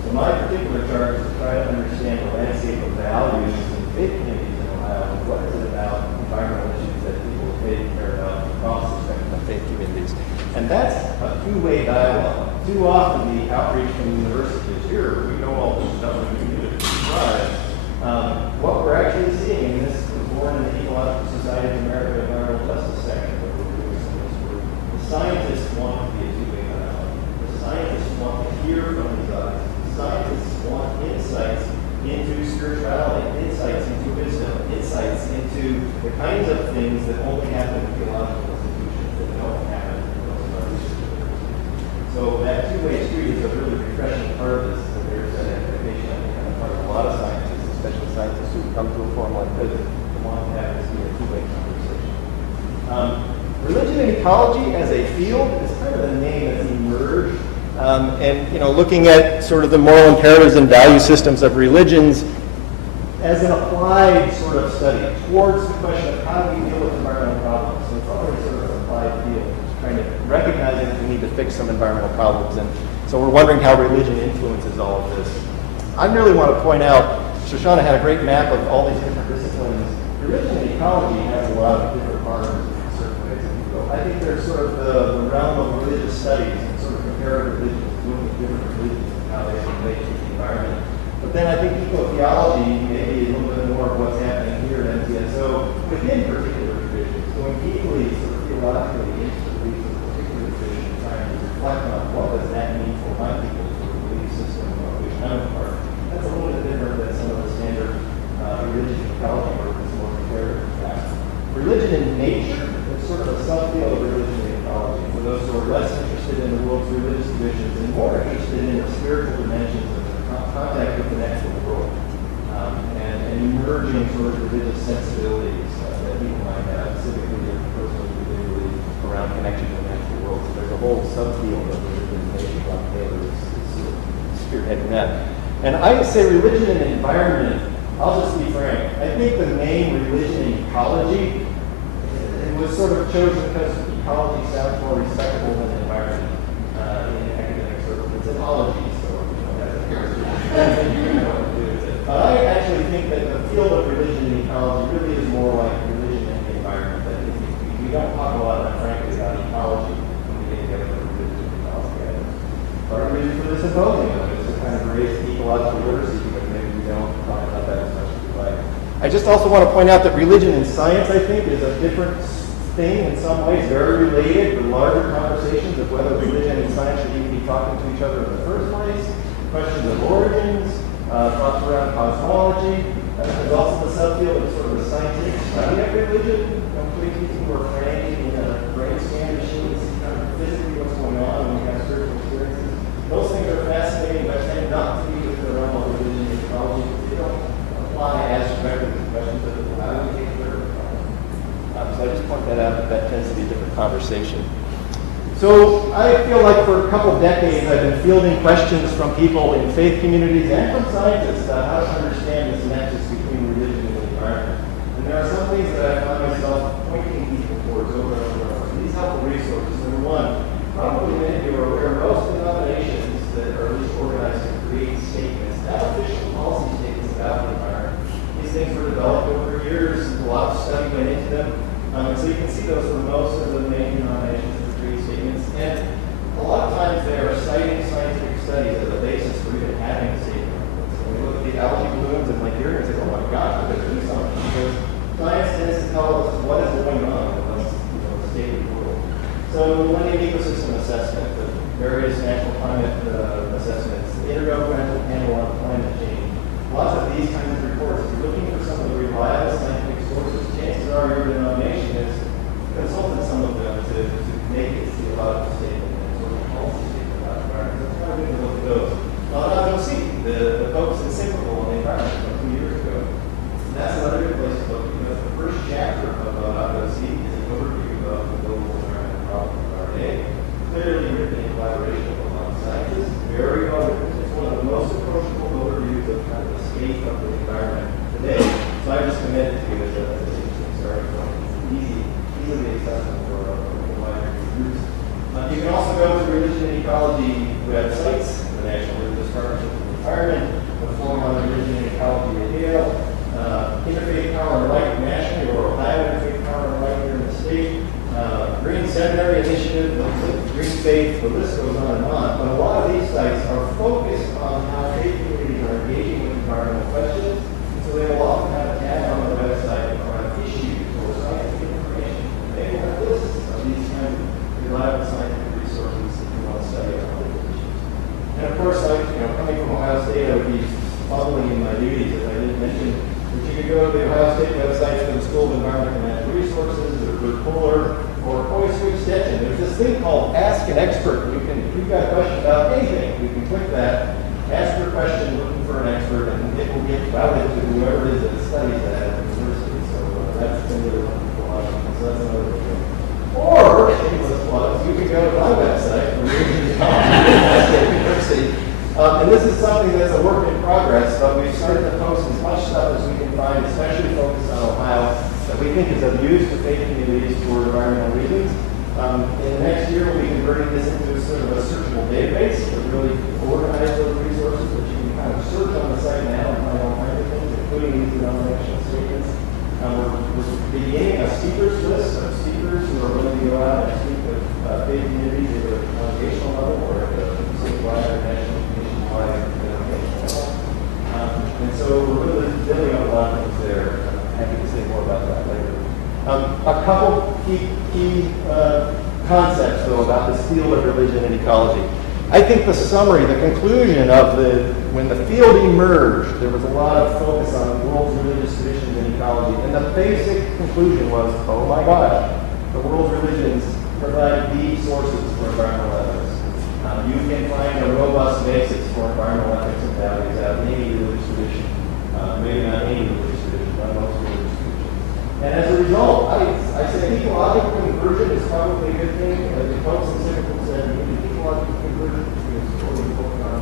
So my particular charge is to try to understand the landscape of values in faith communities in Ohio. What is it about environmental issues that people of faith care about across the spectrum of faith communities? And that's a two-way dialogue. Too often the outreach from the university is here, we know all this stuff and we need to describe. What we're actually seeing, and this was born in the Ecological Society of America Environmental Justice section that we're doing some of this work, the scientists want to be a two-way dialogue. The scientists want to hear from these others. The scientists want insights into spirituality, insights into wisdom, insights into the kinds of things that only happen in theological institutions that don't happen in most of our research. So that two-way street is a really refreshing part of this. So there's that expectation, I think, on the part of a lot of scientists, especially scientists who come to a forum like this, and want to have this be a two-way conversation. Religion and ecology as a field is kind of a name that's emerged. And looking at sort of the moral imperatives and value systems of religions as an applied sort of study towards the question of how do we deal with environmental problems. So it's already sort of an applied field, trying to recognizing that we need to fix some environmental problems. And so we're wondering how religion influences all of this. I really want to point out, Shoshana had a great map of all these different disciplines. Religion and ecology has a lot of different partners in certain ways. I think there's sort of the realm of religious studies and sort of comparative religions, looking at different religions and how they relate to the environment. But then I think eco-theology may be a little bit more of what's happening here at MTSO within particular traditions, going deeply sort of theologically into the beliefs of a particular tradition, trying to reflect on what does that mean for my people's sort of belief system of which I'm a part. That's a little bit different than some of the standard religious ecology work that's more comparative facts. Religion in nature is sort of a subfield of religion and ecology. For those who are less interested in the world's religious traditions and more interested in the spiritual dimensions of contact with the natural world, and emerging sort of religious sensibilities that people might have, civically or personally, individually, around connection to the natural world. So there's a whole subfield of religion and nature. Bob Taylor is sort of spearheading that. And I say religion and environment, I'll just be frank, I think the name religion and ecology, it was sort of chosen because ecology sounds more respectable than environment in academic circles. It's ecology, so but I actually think that the field of religion and ecology really is more like religion and the environment. That we don't talk a lot, frankly, about ecology when we get together for religion and ecology. ecological literacy, but maybe we don't talk about that as much as we like. I just also want to point out that religion and science, I think, is a different thing in some ways, very related. The larger conversations of whether religion and science should even be talking to each other in the first place, questions of origins, thoughts around cosmology. There's also the subfield of sort of the scientific study of religion. Putting people who are trained in a brain scan machine to see kind of physically what's going on when we have spiritual experiences. Those things are fascinating, but tend not to be with the realm of religion and ecology. They don't apply as directly to questions of how do we take care of the problem. So I just point that out, that tends to be a different conversation. So I feel like for a couple decades I've been fielding questions from people in faith communities and from scientists about how to understand this nexus between religion and the environment. And there are some things that I found myself pointing people towards over and over. These helpful resources. Number one, probably many of you are aware most denominations that are at least organized to create statements, not official policy statements about the environment. These things were developed over years, a lot of study went into them. And so you can see those for most of the main denominations that create statements. And a lot of times they are citing scientific studies as a basis for even having a statement. So when we look at the algae blooms and Lake Erie and say, oh my gosh, we're going to do something. Because science tends to tell us what is going on in the state of the world. So Millennium Ecosystem Assessment, the various national climate assessments, the Intergovernmental Panel on Climate Change, lots of these kinds of reports. If you're looking for some of the reliable scientific sources, chances are your denomination has consulted some of them to make its theological statement and sort of policy statement about the environment. That's kind of good to look at those. You'll see the focus encyclical on the environment from 2 years ago. And that's another good place to look because the first chapter of IOC is an overview of the global environmental problem of our day. Clearly written in collaboration with a lot of scientists. Very well written. It's one of the most approachable overviews of kind of the state of the environment today. So I just committed to it as an interesting starting point. It's easily accessible for a wider groups. You can also go to religion and ecology websites, the National Religious Partnership for the Environment, the Forum on Religion and Ecology at Yale, Interfaith Power and Light nationally, or Ohio Interfaith Power and Light here in the state, Green Seminary Initiative, Green Faith, the list goes on and on. But a lot of these sites are focused on how faith communities are engaging with environmental questions. So they will often have a tab on the website around issues or scientific information. They will have lists of these kinds of reliable scientific resources if you want to study on these issues. And of course, coming from Ohio State, I would be following in my duties, as I didn't mention, that you could go to the Ohio State website for the School of Environmental and Natural Resources, or Good Polar, or OSU Extension. There's this thing called Ask an Expert. If you've got a question about anything, you can click that, ask your question, looking for an expert, and it will get routed to whoever it is that studies that at the university. So that's been really wonderful. So that's another thing. Or, shameless plugs, you can go to my website, University. And this is something that's a work in progress, but we've started to post as much stuff as we can find, especially focused on Ohio, that we think is of use to faith communities for environmental reasons. In the next year, we'll be converting this into sort of a searchable database to really organize those resources that you can kind of search on the site now and find all kinds of things, including these denominational statements. We're beginning a speakers list of speakers who are willing to go out and speak with faith communities at a congregational level or at a statewide or national nationwide denominational level. And so we're really building up a lot of things there. I'm happy to say more about that later. A couple key concepts, though, about this field of religion and ecology. I think the summary, the conclusion of when the field emerged, there was a lot of focus on world's religious traditions and ecology. And the basic conclusion was, oh my gosh, the world's religions provide deep sources for environmental ethics. You can find a robust basis for environmental ethics and values out of any religious tradition. Maybe not any religious tradition, but most religious traditions. And as a result, I say ecological conversion is probably a good thing. The Pope's encyclical said ecological conversion is totally focused on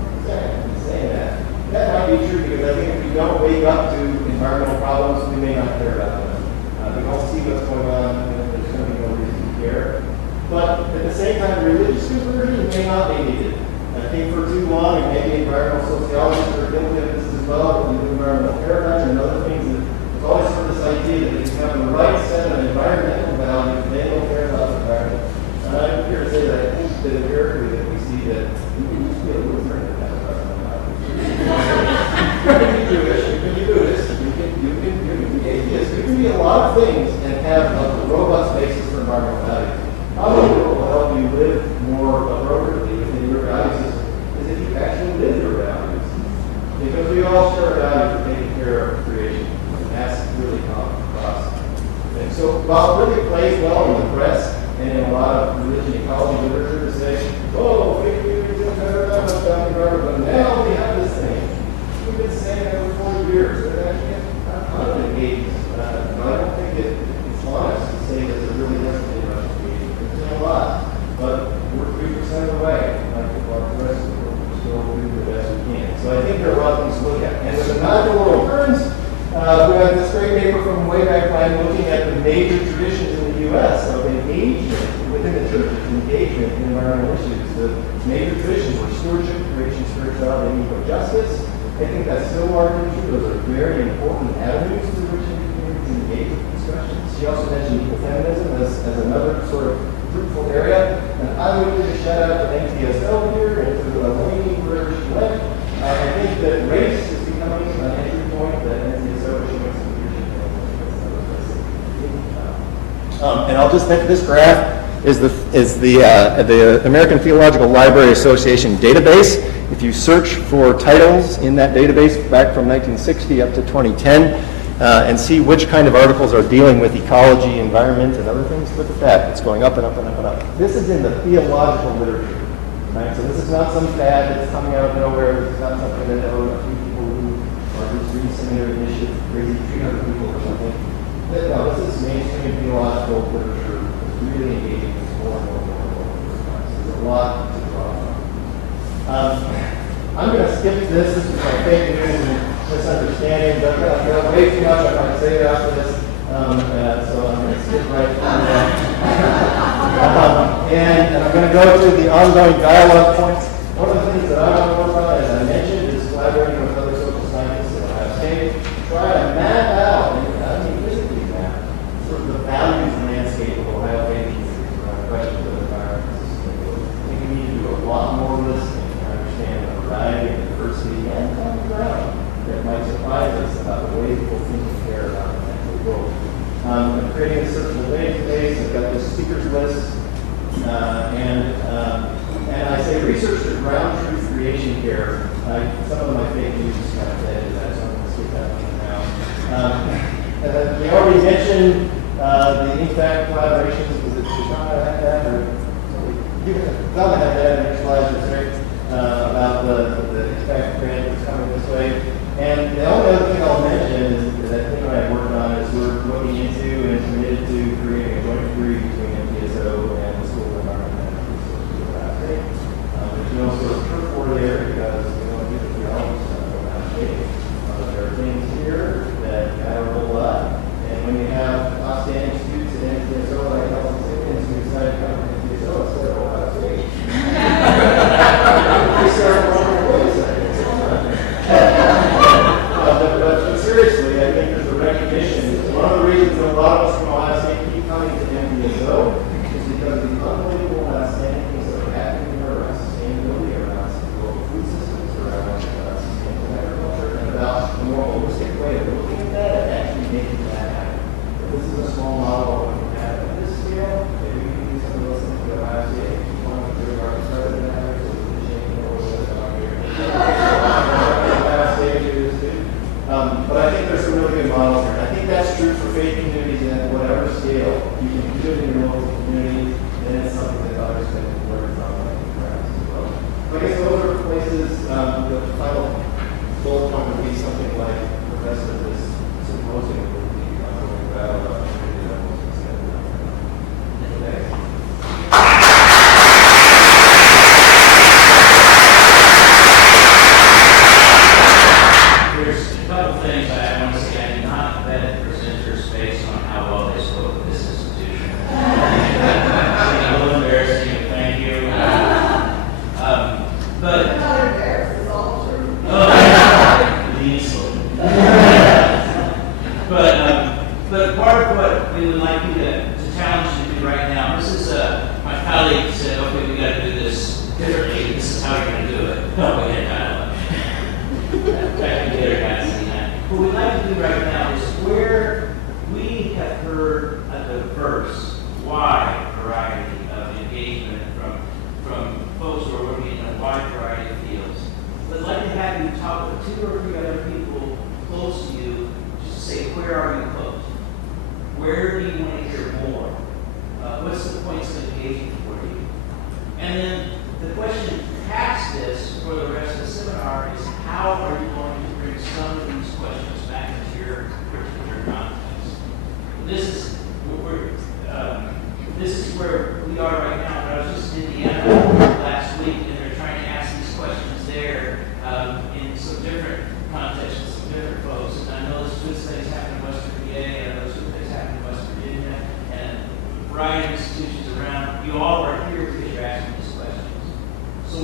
saying that. That might be true because I think if we don't wake up to environmental problems, we may not care about them. We don't see what's going on, and there's going to be no reason to care. But at the same time, religious conversion may not be needed. I think for too long, and maybe environmental sociologists are guilty of this as well, with the environmental paradigm and other things, that there's always sort of this idea that if you have the right set of environmental values, they don't care about the environment. And I'm here to say that I think that empirically that we see that we can just be a Lutheran that has environmental values. while it really plays well in the press and in a lot of religion ecology literature to say, oh, fake news isn't better than what's down the road, but now we have this thing. We've been saying it for 40 years. I'm not engaged. I don't think it's honest to say that there really hasn't been much engagement. There's been a lot, but we're 3% of the way. Like the rest of the world, we're still doing the best we can. So I think there are a lot of things to look at. And with the non-dual occurrence, we have this great paper from way back when looking at the major traditions in the U.S. of engagement within the churches, engagement in environmental issues. The major traditions were stewardship, creation, spirituality, and eco-justice. I think that's still largely true. Those are very important avenues through which we can engage with discussions. She also mentioned ecofeminism as another sort of fruitful area. And I would give a shout out to MTSO here and to Elaine wherever she went. I think that race is becoming an entry point that MTSO is showing some leadership. And I'll just mention this graph is the American Theological Library Association database. If you search for titles in that database back from 1960 up to 2010 and see which kind of articles are dealing with ecology, environment, and other things, look at that. It's going up and up and up and up. This is in the theological literature. Right? So this is not some fad that's coming out of nowhere. This is not something that a few people who are this Green Seminary Initiative, crazy 300 people or something. No, this is mainstream theological literature. It's really engaging with more and more and more. So there's a lot to draw from. I'm going to skip this. This is my fake news and misunderstanding. But I've got way too much I might say after this. So I'm going to skip right through that. And I'm going to go to the ongoing dialogue points. One of the things that I want to work on, as I mentioned, is collaborating with other social scientists in Ohio State to try to map out, and I mean physically map, sort of the values landscape of Ohio State around questions of environment and sustainability. I think we need to do a lot more listening to understand the variety and diversity and common ground that might surprise us about the way people think and care about the natural world. I'm creating a searchable database. I've got this speakers list. And I say research to ground truth creation care. Some of my fake news is kind of dead to that, so I'm going to skip that one now. We already mentioned the INFACT collaborations. Was it Shoshana had that? Or Donna had that in her slides, that's right, about the INFACT grant that's coming this way. And the only other thing I'll mention is that thing I worked on is we're looking into and committed to creating a joint degree between MTSO and the School of Environmental Management of Ohio State. There's no sort of turf war there because we want to do the theology stuff of Ohio State. There are things here that matter a whole lot. And when you have outstanding students at MTSO, like health and safety students decided to come to MTSO instead of Ohio State. We start wondering, wait a second. But seriously, I think there's a recognition. One of the reasons that a lot of us from Ohio State keep coming to MTSO is because of the unbelievable outstanding things that are happening around sustainability, around global food systems, around sustainable agriculture, and about the more holistic way of looking at that and actually making that happen. If this is a small model of what we have at this scale, maybe we can do some of those things at Ohio State. If you want to do our president have so we can change the whole system out here. Ohio State do this too. But I think there's some really good models here. I think that's true for faith communities at whatever scale. You can do it in your local community, and it's something that others can learn from perhaps as well. So I guess those are places, the final bullet point would be something like the rest of this symposium would be about Where do you want to hear more? What's the points of engagement for you? And then the question past this for the rest of the seminar is how are you going to bring some of these questions back into your particular context? This is where we are right now. I was just in Indiana last week, and they're trying to ask these questions there in some different contexts with some different folks. And I know this things happen in West Virginia, and I know some things happen in West Virginia, and a variety of institutions around. You all are here because you're asking these questions. So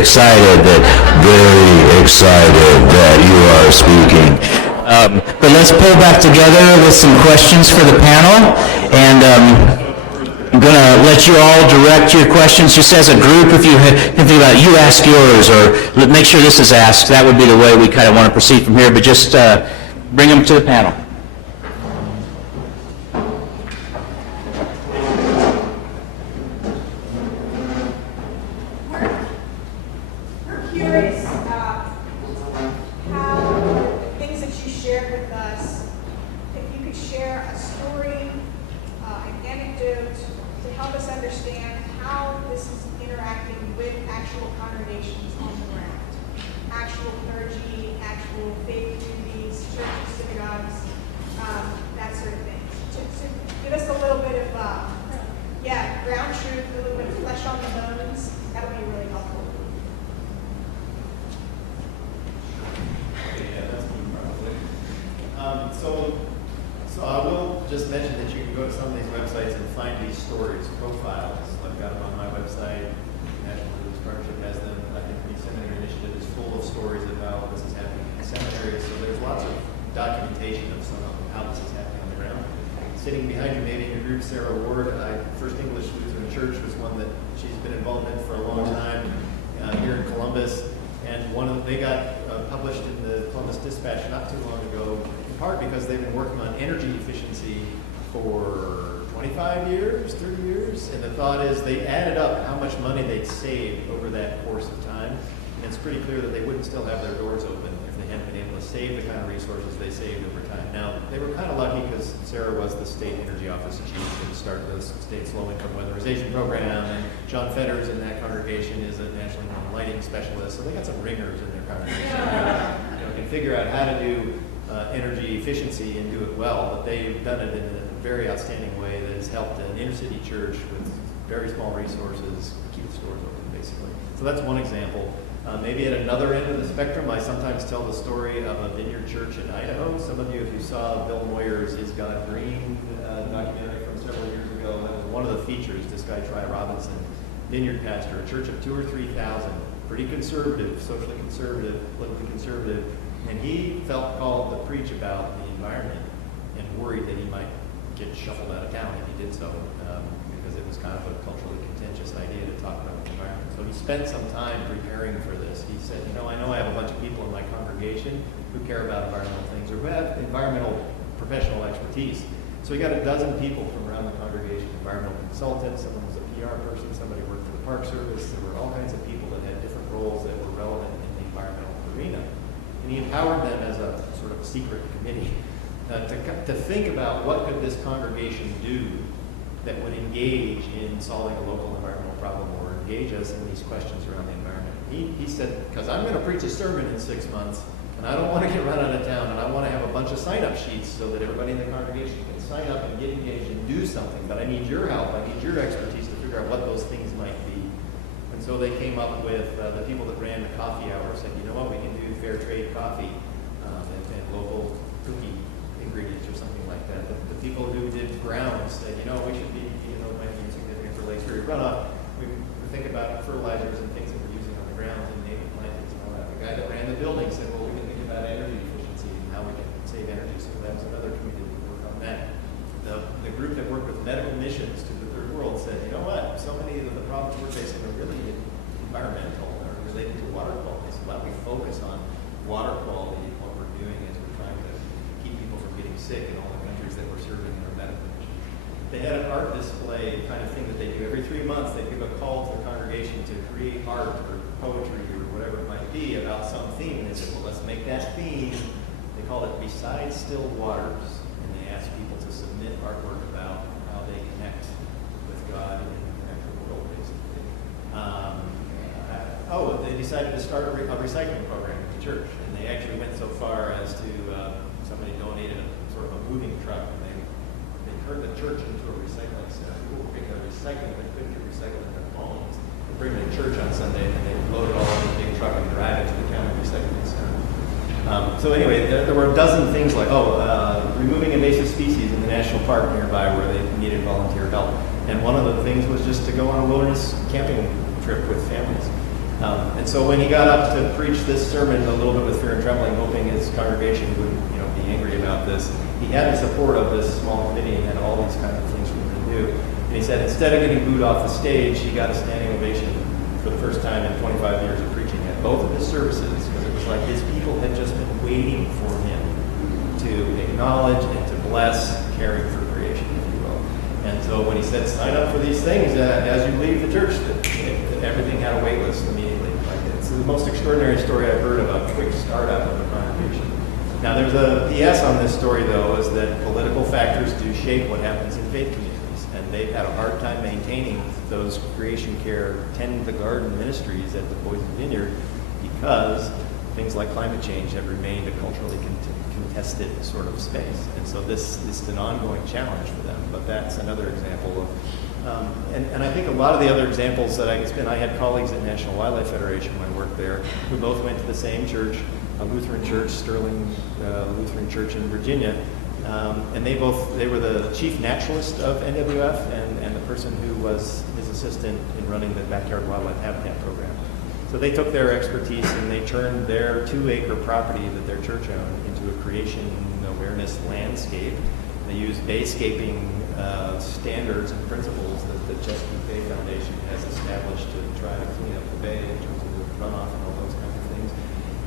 excited that you are speaking. But let's pull back together with some questions for the panel, and I'm going to let you all direct your questions just as a group. If you can think about it, you ask yours, or make sure this is asked. That would be the way we kind of want to proceed from here, but just bring them to the panel. We're curious how the things that you shared with us, if you could share a story, an anecdote to help us understand how this is interacting with actual congregations on the ground, actual clergy, actual faith communities, churches, synagogues, that sort of thing. To give us a little bit of, ground truth, a little bit of flesh on the bones, that would be really helpful. So I will just mention that you can go to some of these websites and find these stories, profiles. I've got them on my website. National Religious Partnership has them. I think Green Seminary Initiative is full of stories about what is happening in seminaries. So there's lots of documentation of some of how this is happening on the ground. Sitting behind you, maybe in your group, Sarah Ward, First English Lutheran Church was one that she's been involved in for a long time here in Columbus. And they got published in the Columbus Dispatch not too long ago, in part because they've been working on energy efficiency for 25 years, 30 years. And the thought is they added up how much money they'd saved over that course of time. And it's pretty clear that they wouldn't still have their doors open if they hadn't been able to save the kind of resources they saved over time. Now, they were kind of lucky because Sarah was the state energy office chief and started the state's low-income weatherization program, and John Fetters in that congregation is a nationally known lighting specialist, so they got some ringers in their congregation. Can figure out how to do energy efficiency and do it well, but they've done it in a very outstanding way that has helped an inner-city church with very small resources keep the stores open, basically. So that's one example. Maybe at another end of the spectrum, I sometimes tell the story of a vineyard church in Idaho. Some of you, if you saw Bill Moyer's Is God Green documentary from several years ago, that was one of the features, this guy, Tri Robinson, vineyard pastor, a church of 2,000 or 3,000, pretty conservative, socially conservative, politically conservative, and he felt called to preach about the environment and worried that he might get shuffled out of town if he did so, because it was kind of a culturally contentious idea to talk about the environment. So he spent some time preparing for this. He said, I know I have a bunch of people in my congregation who care about environmental things or who have environmental professional expertise. So he got a dozen people from around the congregation, environmental consultants, someone was a PR person, somebody worked for the Park Service. There were all kinds of people that had different roles that were relevant in the environmental arena. And he empowered them as a sort of secret committee to think about what could this congregation do that would engage in solving a local environmental problem or engage us in these questions around the environment. He said, because I'm going to preach a sermon in 6 months, and I don't want to get run out of town, and I want to have a bunch of sign-up sheets so that everybody in the congregation can sign up and get engaged and do something, but I need your help, I need your expertise to figure out what those things might be. And so they came up with, the people that ran the coffee hour said, you know what, we can do fair trade coffee and local cookie ingredients or something like that. The people who did grounds said, we should be, even though it might be insignificant for Lake Erie runoff, we think about fertilizers and things that we're using on the ground and native plantings and all that. The guy that ran the building said, well, we can think about energy efficiency and how we can save energy. So that was another committee that worked on that. The group that worked with medical missions to the third world said, you know what, so many of the problems we're facing are really environmental or related to water quality. So why don't we focus on water quality and what we're doing as we're trying to keep people from getting sick in all the countries that we're serving in our medical missions. They had an art display kind of thing that they do every 3 months. They give a call to the congregation to create art or poetry or whatever it might be about some theme. And they said, well, let's make that theme. They called it Beside Still Waters. And they asked people to submit artwork about how they connect with God in the natural world, basically. They decided to start a recycling program at the church. And they actually went so far as to, somebody donated a sort of a moving truck. And they turned the church into a recycling center. People were making recycling, but couldn't get recycling in their homes. They bring it to church on Sunday, and then they load it all in a big truck and drive it to the county recycling center. So anyway, there were a dozen things like, removing invasive species in the national park nearby where they needed volunteer help. And one of the things was just to go on a wilderness camping trip with families. And so when he got up to preach this sermon, a little bit with fear and trembling, hoping his congregation would, be angry about this, he had the support of this small committee and had all these kind of things for him to do. And he said instead of getting booed off the stage, he got a standing ovation for the first time in 25 years of preaching at both of his services, because it was like his people had just been waiting for him to acknowledge and to bless caring for creation, if you will. And so when he said, sign up for these things as you leave the church, that everything had a wait list immediately. Like, it's the most extraordinary story I've heard about a quick startup of a congregation. Now, there's a PS on this story, though, is that political factors do shape what happens in faith communities. And they've had a hard time maintaining those creation care, tend the garden ministries at the Poison Vineyard because things like climate change have remained a culturally contested sort of space. And so this is an ongoing challenge for them. But that's another example of, and I think a lot of the other examples that I had colleagues at National Wildlife Federation when I worked there who both went to the same church, a Lutheran church, Sterling Lutheran Church in Virginia, and they were the chief naturalist of NWF and the person who was his assistant in running the backyard wildlife habitat program. So they took their expertise and they turned their 2-acre property that their church owned into a creation awareness landscape. They used bayscaping standards and principles that the Chesapeake Bay Foundation has established to try to clean up the bay in terms of the runoff and all those kinds of things.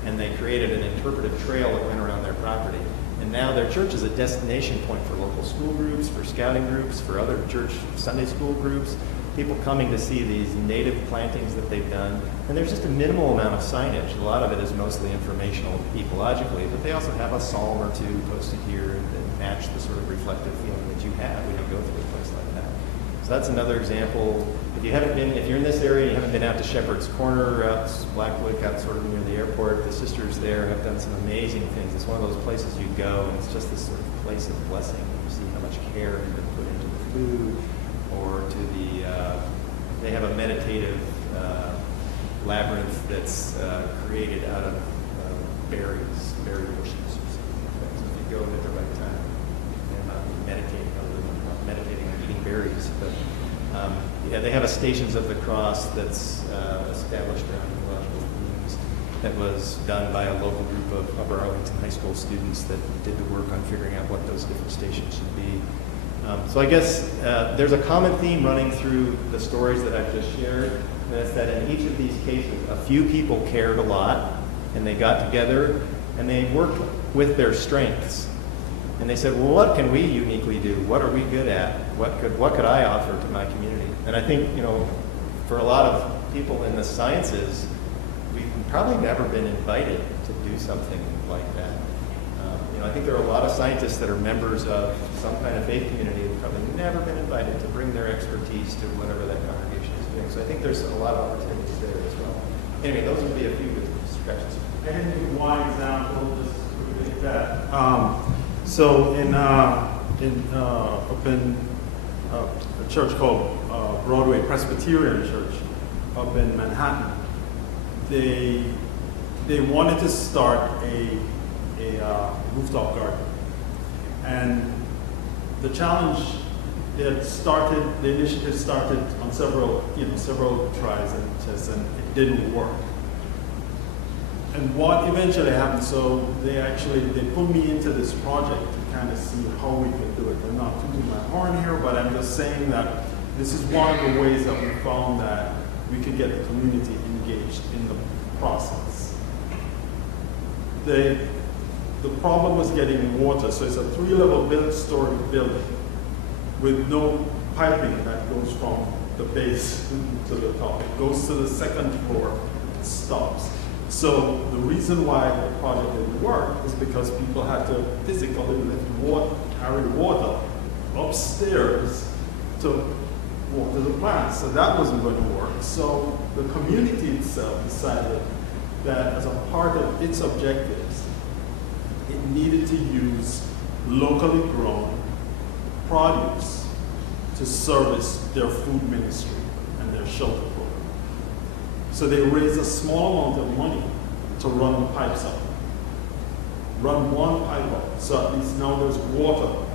And they created an interpretive trail that went around their property. And now their church is a destination point for local school groups, for scouting groups, for other church Sunday school groups, people coming to see these native plantings that they've done. And there's just a minimal amount of signage. A lot of it is mostly informational ecologically, but they also have a psalm or two posted here that match the sort of reflective feeling that you have when you go through a place like that. So that's another example. If you're in this area and you haven't been out to Shepherd's Corner, out Blackwood, out sort of near the airport, the sisters there have done some amazing things. It's one of those places you go and it's just this sort of place of blessing. You see how much care has been put into the food or to they have a meditative labyrinth that's created out of berry bushes or something like that. So if you go at the right time, they're not meditating other than meditating on eating berries. But they have a Stations of the Cross that's established around ecological themes that was done by a local group of Upper Arlington High School students that did the work on figuring out what those different stations should be. So I guess there's a common theme running through the stories that I've just shared, and that's that in each of these cases, a few people cared a lot, and they got together, and they worked with their strengths. And they said, well, what can we uniquely do? What are we good at? What could I offer to my community? And I think, for a lot of people in the sciences, we've probably never been invited to do something like that. I think there are a lot of scientists that are members of some kind of faith community who've probably never been invited to bring their expertise to whatever that congregation is doing. So I think there's a lot of opportunities there as well. Anyway, those would be a few good suggestions. I can give you one example, just quickly like that. So up in a church called Broadway Presbyterian Church up in Manhattan, they wanted to start a rooftop garden, and the challenge the initiative started on several tries and tests, and it didn't work. And what eventually happened, so they put me into this project to kind of see how we could do it. I'm not tooting my horn here, but I'm just saying that this is one of the ways that we found that we could get the community engaged in the process. The problem was getting water, so it's a 3-level story building with no piping that goes from the base to the top. It goes to the second floor and stops. So the reason why the project didn't work is because people had to physically carry water upstairs to water the plants. So that wasn't going to work. So the community itself decided that as a part of its objectives, it needed to use locally grown produce to service their food ministry and their shelter program. So they raised a small amount of money to run the pipes up. Run one pipe up, so at least now there's water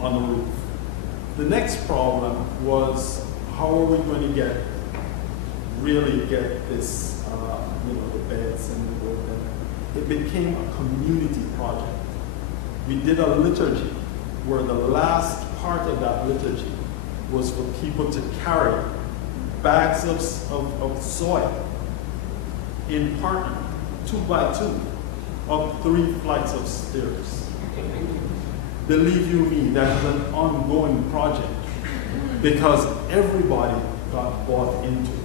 on the roof. The next problem was, how are we going to really get this the beds and the wood. And it became a community project. We did a liturgy where the last part of that liturgy was for people to carry bags of soil in partner, 2 by 2, up 3 flights of stairs. Believe you me, that is an ongoing project because everybody got bought into it.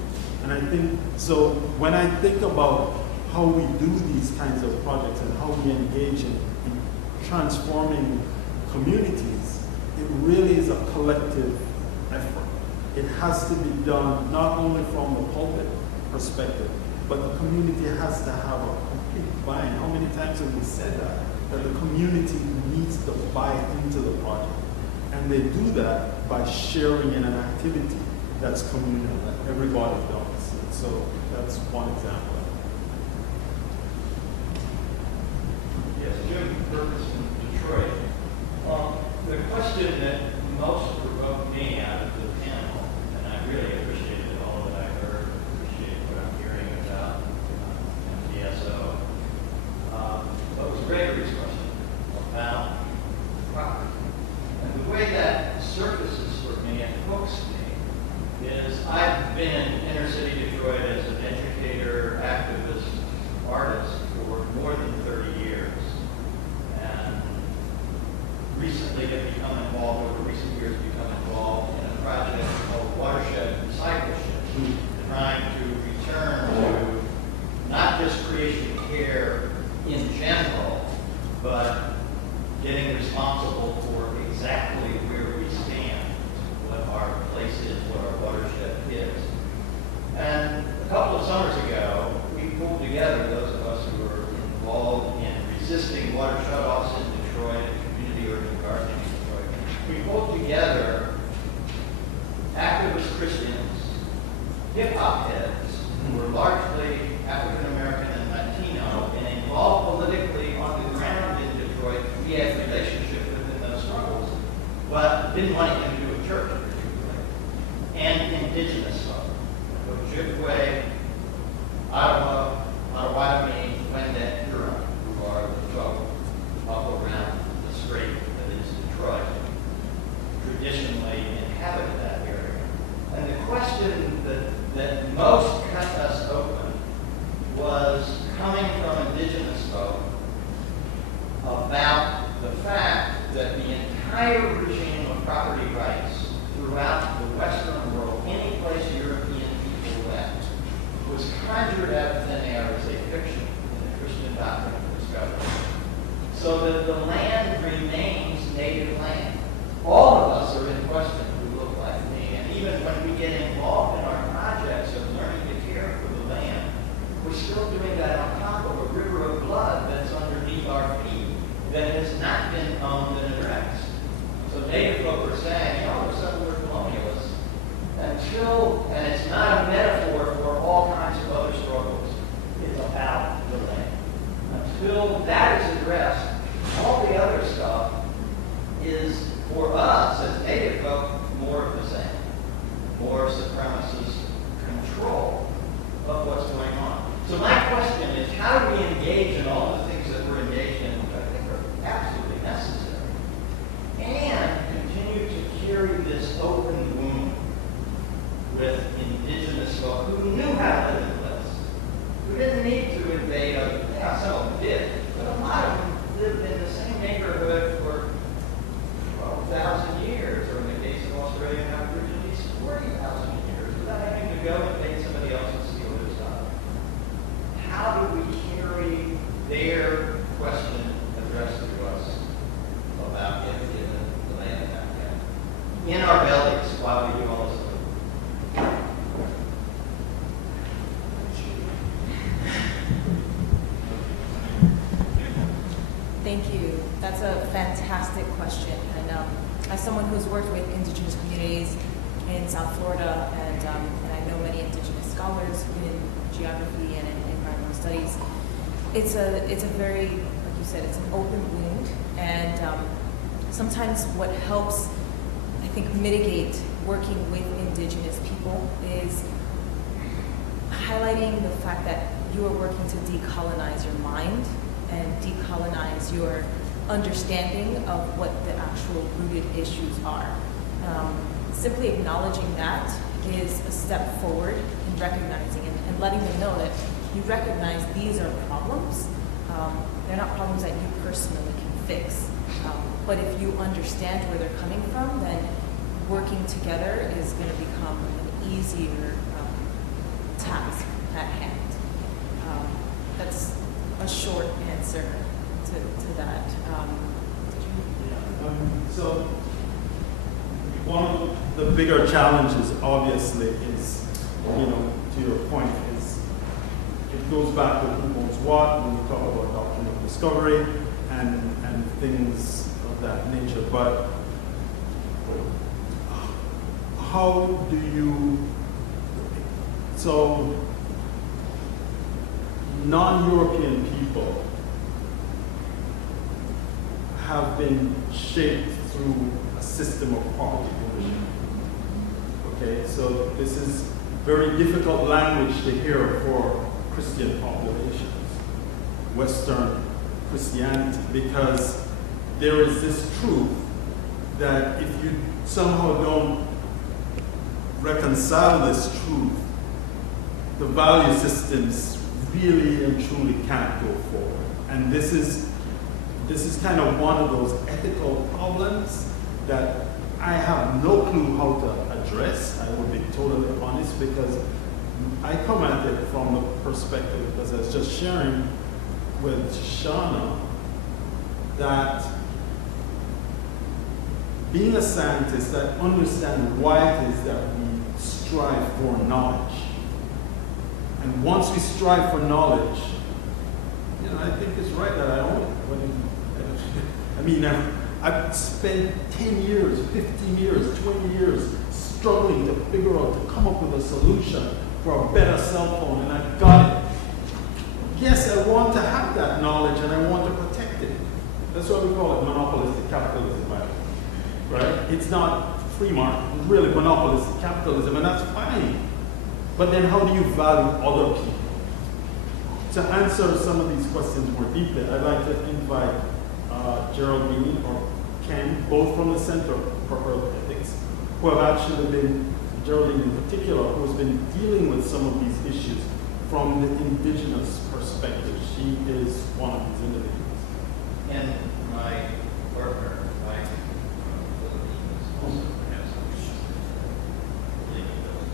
And I think, so when I think about how we do these kinds of projects and how we engage in transforming communities, it really is a collective effort. It has to be done not only from the pulpit perspective, but the community has to have a complete buy-in. How many times have we said that? That the community needs to buy into the project. And they do that by sharing in an activity that's communal, that everybody does. And so that's one example. Yes, Jim Burke from Detroit. The question that most provoked me out of the panel, and I really appreciated all that I heard, appreciate what I'm hearing about MTSO, but was Gregory's question about property. And the way that surfaces for me and hooks me is I've been in inner city Detroit as an educator, activist, artist for more than 30 years. And recently have become involved, over recent years become involved in a project called Watershed Discipleship, trying to return to not just creation care in general, but getting responsible for exactly where we stand, what our place is, what our watershed is. And a couple of summers ago, we pulled together, those of us who were involved in resisting water shutoffs in Detroit and community urban gardening in Detroit, we pulled together activist Christians, hip-hop heads, who were largely African-American and Latino, and involved politically on the ground in Detroit. We had relationship within those struggles, but didn't want to get into a church particularly. And indigenous folk, Ojibwe, Ottawa, Potawatomi, Wendat, Huron, who are the folk up around the strait that is Detroit, traditionally inhabited that area. And the question that most cut us open was coming from indigenous folk about the fact that the entire regime of property rights throughout the Western world, any place European people went, was conjured out of thin air as a fiction in the Christian doctrine of discovery. So that the land remains native land. All of us are in question who look like me, and even when we get involved in our projects of learning to care for the land, we're still doing that on top of a river of blood that's underneath our feet that has not been owned and addressed. So native folk are saying, we're settler colonialists. And it's not a metaphor for all kinds of other struggles. It's about the land. Until that is addressed, all the other stuff is, for us as native folk, more of the same. More supremacist control of what's going on. So my question is, how do we engage in all the things that we're engaged in, which I think are absolutely necessary, and continue to carry this open wound with indigenous folk who knew how to live in this, who didn't need to invade other, some of them did, but a lot of them lived in the same neighborhood for 12,000 years, or in the case of Australian Aborigines, 40,000 years, without having to go and invade somebody else and steal their stuff. How do we carry their question addressed to us about getting the land back in our bellies while we do all this? Thank you. That's a fantastic question. And as someone who's worked with indigenous communities in South Florida, and I know many indigenous scholars in geography and in environmental studies, it's a very, like you said, it's an open wound. And sometimes what helps, I think, mitigate working with indigenous people is highlighting the fact that you are working to decolonize your mind and decolonize your understanding of what the actual rooted issues are. Simply acknowledging that is a step forward in recognizing it and letting them know that you recognize these are problems. They're not problems that you personally can fix. But if you understand where they're coming from, then working together is going to become an easier task at hand. That's a short answer to that. So one of the bigger challenges, obviously, is, to your point, is it goes back to who owns what when we talk about doctrine of discovery and things of that nature. But how do you, so non-European people have been shaped through a system of property ownership. Okay, so this is very difficult language to hear for Christian populations, Western Christianity, because there is this truth that if you somehow don't reconcile this truth, the value systems really and truly can't go forward. And this is kind of one of those ethical problems that I have no clue how to address. I will be totally honest, because I come at it from the perspective, because I was just sharing with Shauna, that being a scientist, I understand why it is that we strive for knowledge. And once we strive for knowledge, I think it's right that I own it. I mean, I've spent 10 years, 15 years, 20 years struggling to figure out, to come up with a solution for a better cell phone, and I've got it. Yes, I want to have that knowledge and I want to protect it. That's why we call it monopolistic capitalism, right? It's not free market, it's really monopolistic capitalism, and that's fine. But then how do you value other people? To answer some of these questions more deeply, I'd like to invite Geraldine or Ken, both from the Center for Earth Ethics, who have actually been, Geraldine in particular, who has been dealing with some of these issues from the indigenous perspective. She is one of these individuals. And my partner, Mike, from the Philippines, also has some legal bills.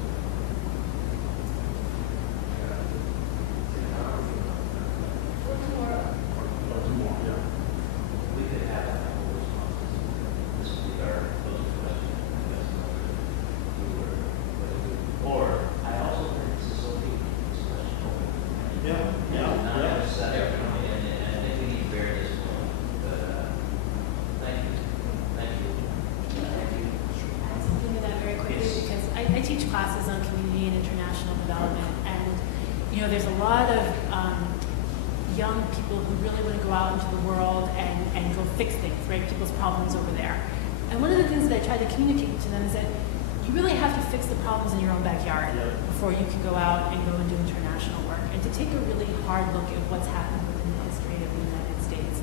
Or two more, yeah. We could have a couple of responses. This would be our closing question. Or, I also think this is okay, this question open. Not just set up, and I think we need to bear this one. But, thank you. Thank you. Thank you. Add something to that very quickly, because I teach classes on community and international development, and there's a lot of young people who really want to go out into the world and go fix things, right? People's problems over there. And one of the things that I try to communicate to them is that you really have to fix the problems in your own backyard before you can go out and go and do international work, and to take a really hard look at what's happened within the history of the United States.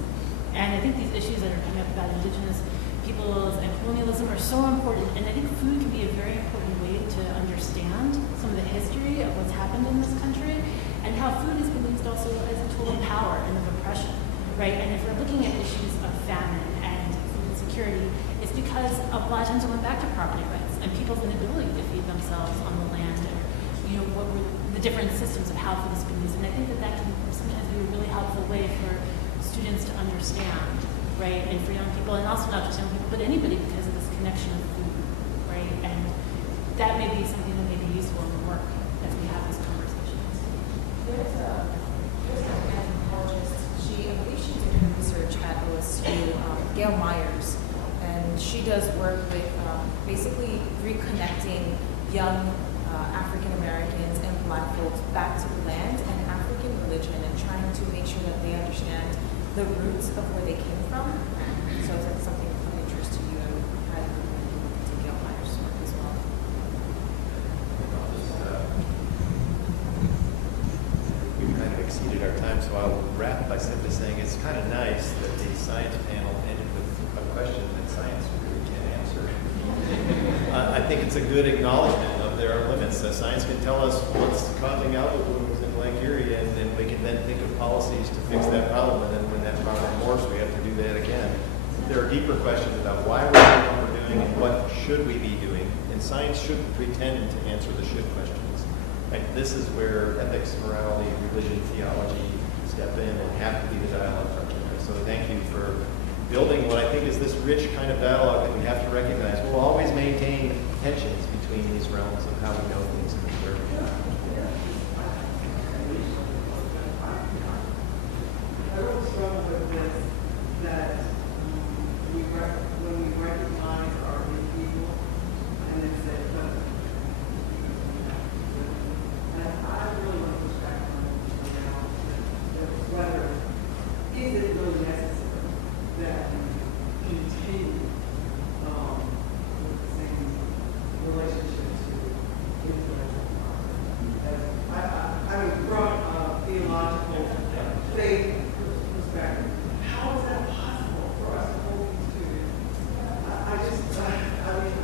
And I think these issues that are coming up about indigenous peoples and colonialism are so important, and I think food can be a very important way to understand some of the history of what's happened in this country, and how food has been used also as a tool of power and of oppression, right? And if we're looking at issues of famine and food insecurity, it's because a lot of times it went back to property rights and people's inability to feed themselves on the land, and what were the different systems of how food has been used. And I think that can sometimes be a really helpful way for students to understand, right? And for young people, and also not just young people, but anybody, because of this connection of food, right? And that may be something that may be useful in the work as we have these conversations. There's an anthropologist, I believe she did her research at OSU, Gail Myers, and she does work with basically reconnecting young African Americans and Black folks back to the land and African religion, and trying to make sure that they understand the roots of where they came from. So if that's something of interest to you, I would highly recommend you look into Gail Myers' work as well. We've kind of think it's a good acknowledgement of their limits. Science can tell us what's causing algal blooms in Lake Erie, and then we can then think of policies to fix that problem, and then when that problem morphs, we have to do that again. There are deeper questions about why we're doing what we're doing and what should we be doing, and science shouldn't pretend to answer the should questions. Right? This is where ethics, morality, religion, theology step in and have to be the dialogue partner. So thank you for building what I think is this rich kind of dialogue that we have to recognize. We'll always maintain tensions between these realms of how we know things and observe. I don't struggle with this, that when we recognize our people, and it's a and I really want to push back on whether is it really necessary that we continue with the same relationship to intellectual property? I mean, from a theological faith perspective, how is that possible for us to hold these two? I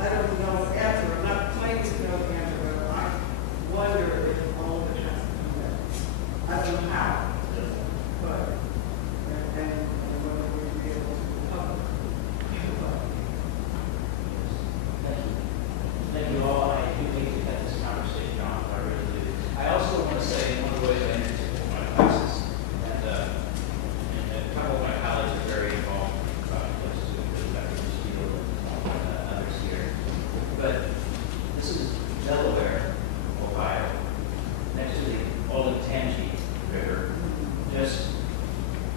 don't know the answer. I'm not claiming to know the answer, but I wonder if all of it has to do that. I don't know how, but and whether we'd be able to cover. Thank you all. I do think we've had this conversation on, I really do. I also want to say one of the ways I introduce my classes, and a couple of my colleagues are very involved with Dr. Steele and others here. But this is Delaware, Ohio, next to the Olentangy River. Just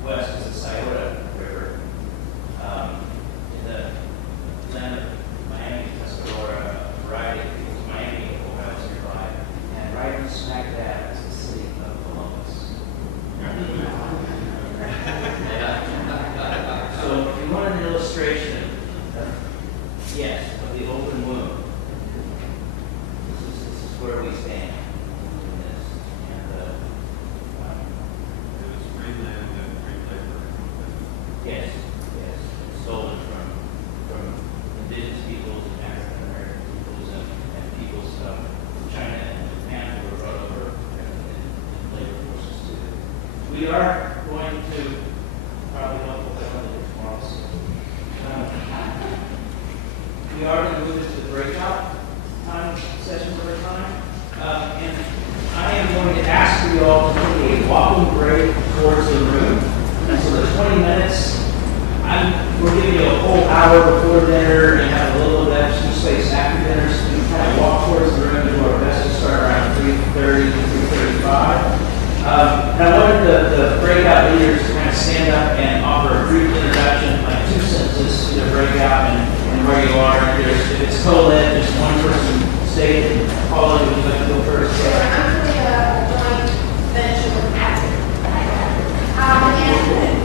west is the Scioto River. In the land of Miami, Tuscarora, a variety of people's Miami, Ohio is nearby. And right smack dab is the city of Columbus. So if you want an illustration, yes, of the open womb, this is where we stand in this. And It was free land and free labor. yes, stolen from indigenous peoples and African American peoples and peoples from China and Japan who were brought over in labor forces too. We are going to probably help with that tomorrow. We are going to move into the breakout session for a time. And I am going to ask you all to take a walking break towards the room. And so the 20 minutes, we're giving you a whole hour before dinner and have a little bit of extra space after dinner. So we kind of walk towards the room and do our best to start around 3:30 to 3:35. And I wanted the breakout leaders to kind of stand up and offer a brief introduction, like 2 sentences to the breakout and where you are. If it's co-led, just one person state it. Paula, would you like to go first? I'm doing a joint venture with Patrick. And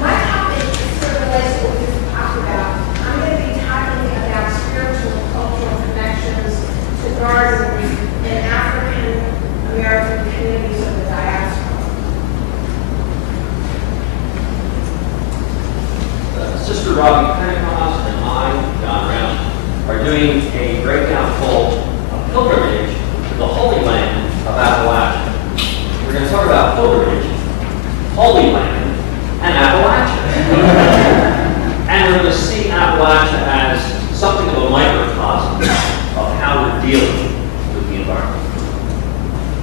my topic sort of relates to what we've talked about. I'm going to be talking about spiritual and cultural connections to gardens in African American communities of the diaspora. Sister Robbie Pentecost and I, John Brown, are doing a breakdown full of pilgrimage to the Holy Land of Appalachia. We're going to talk about pilgrimage, Holy Land,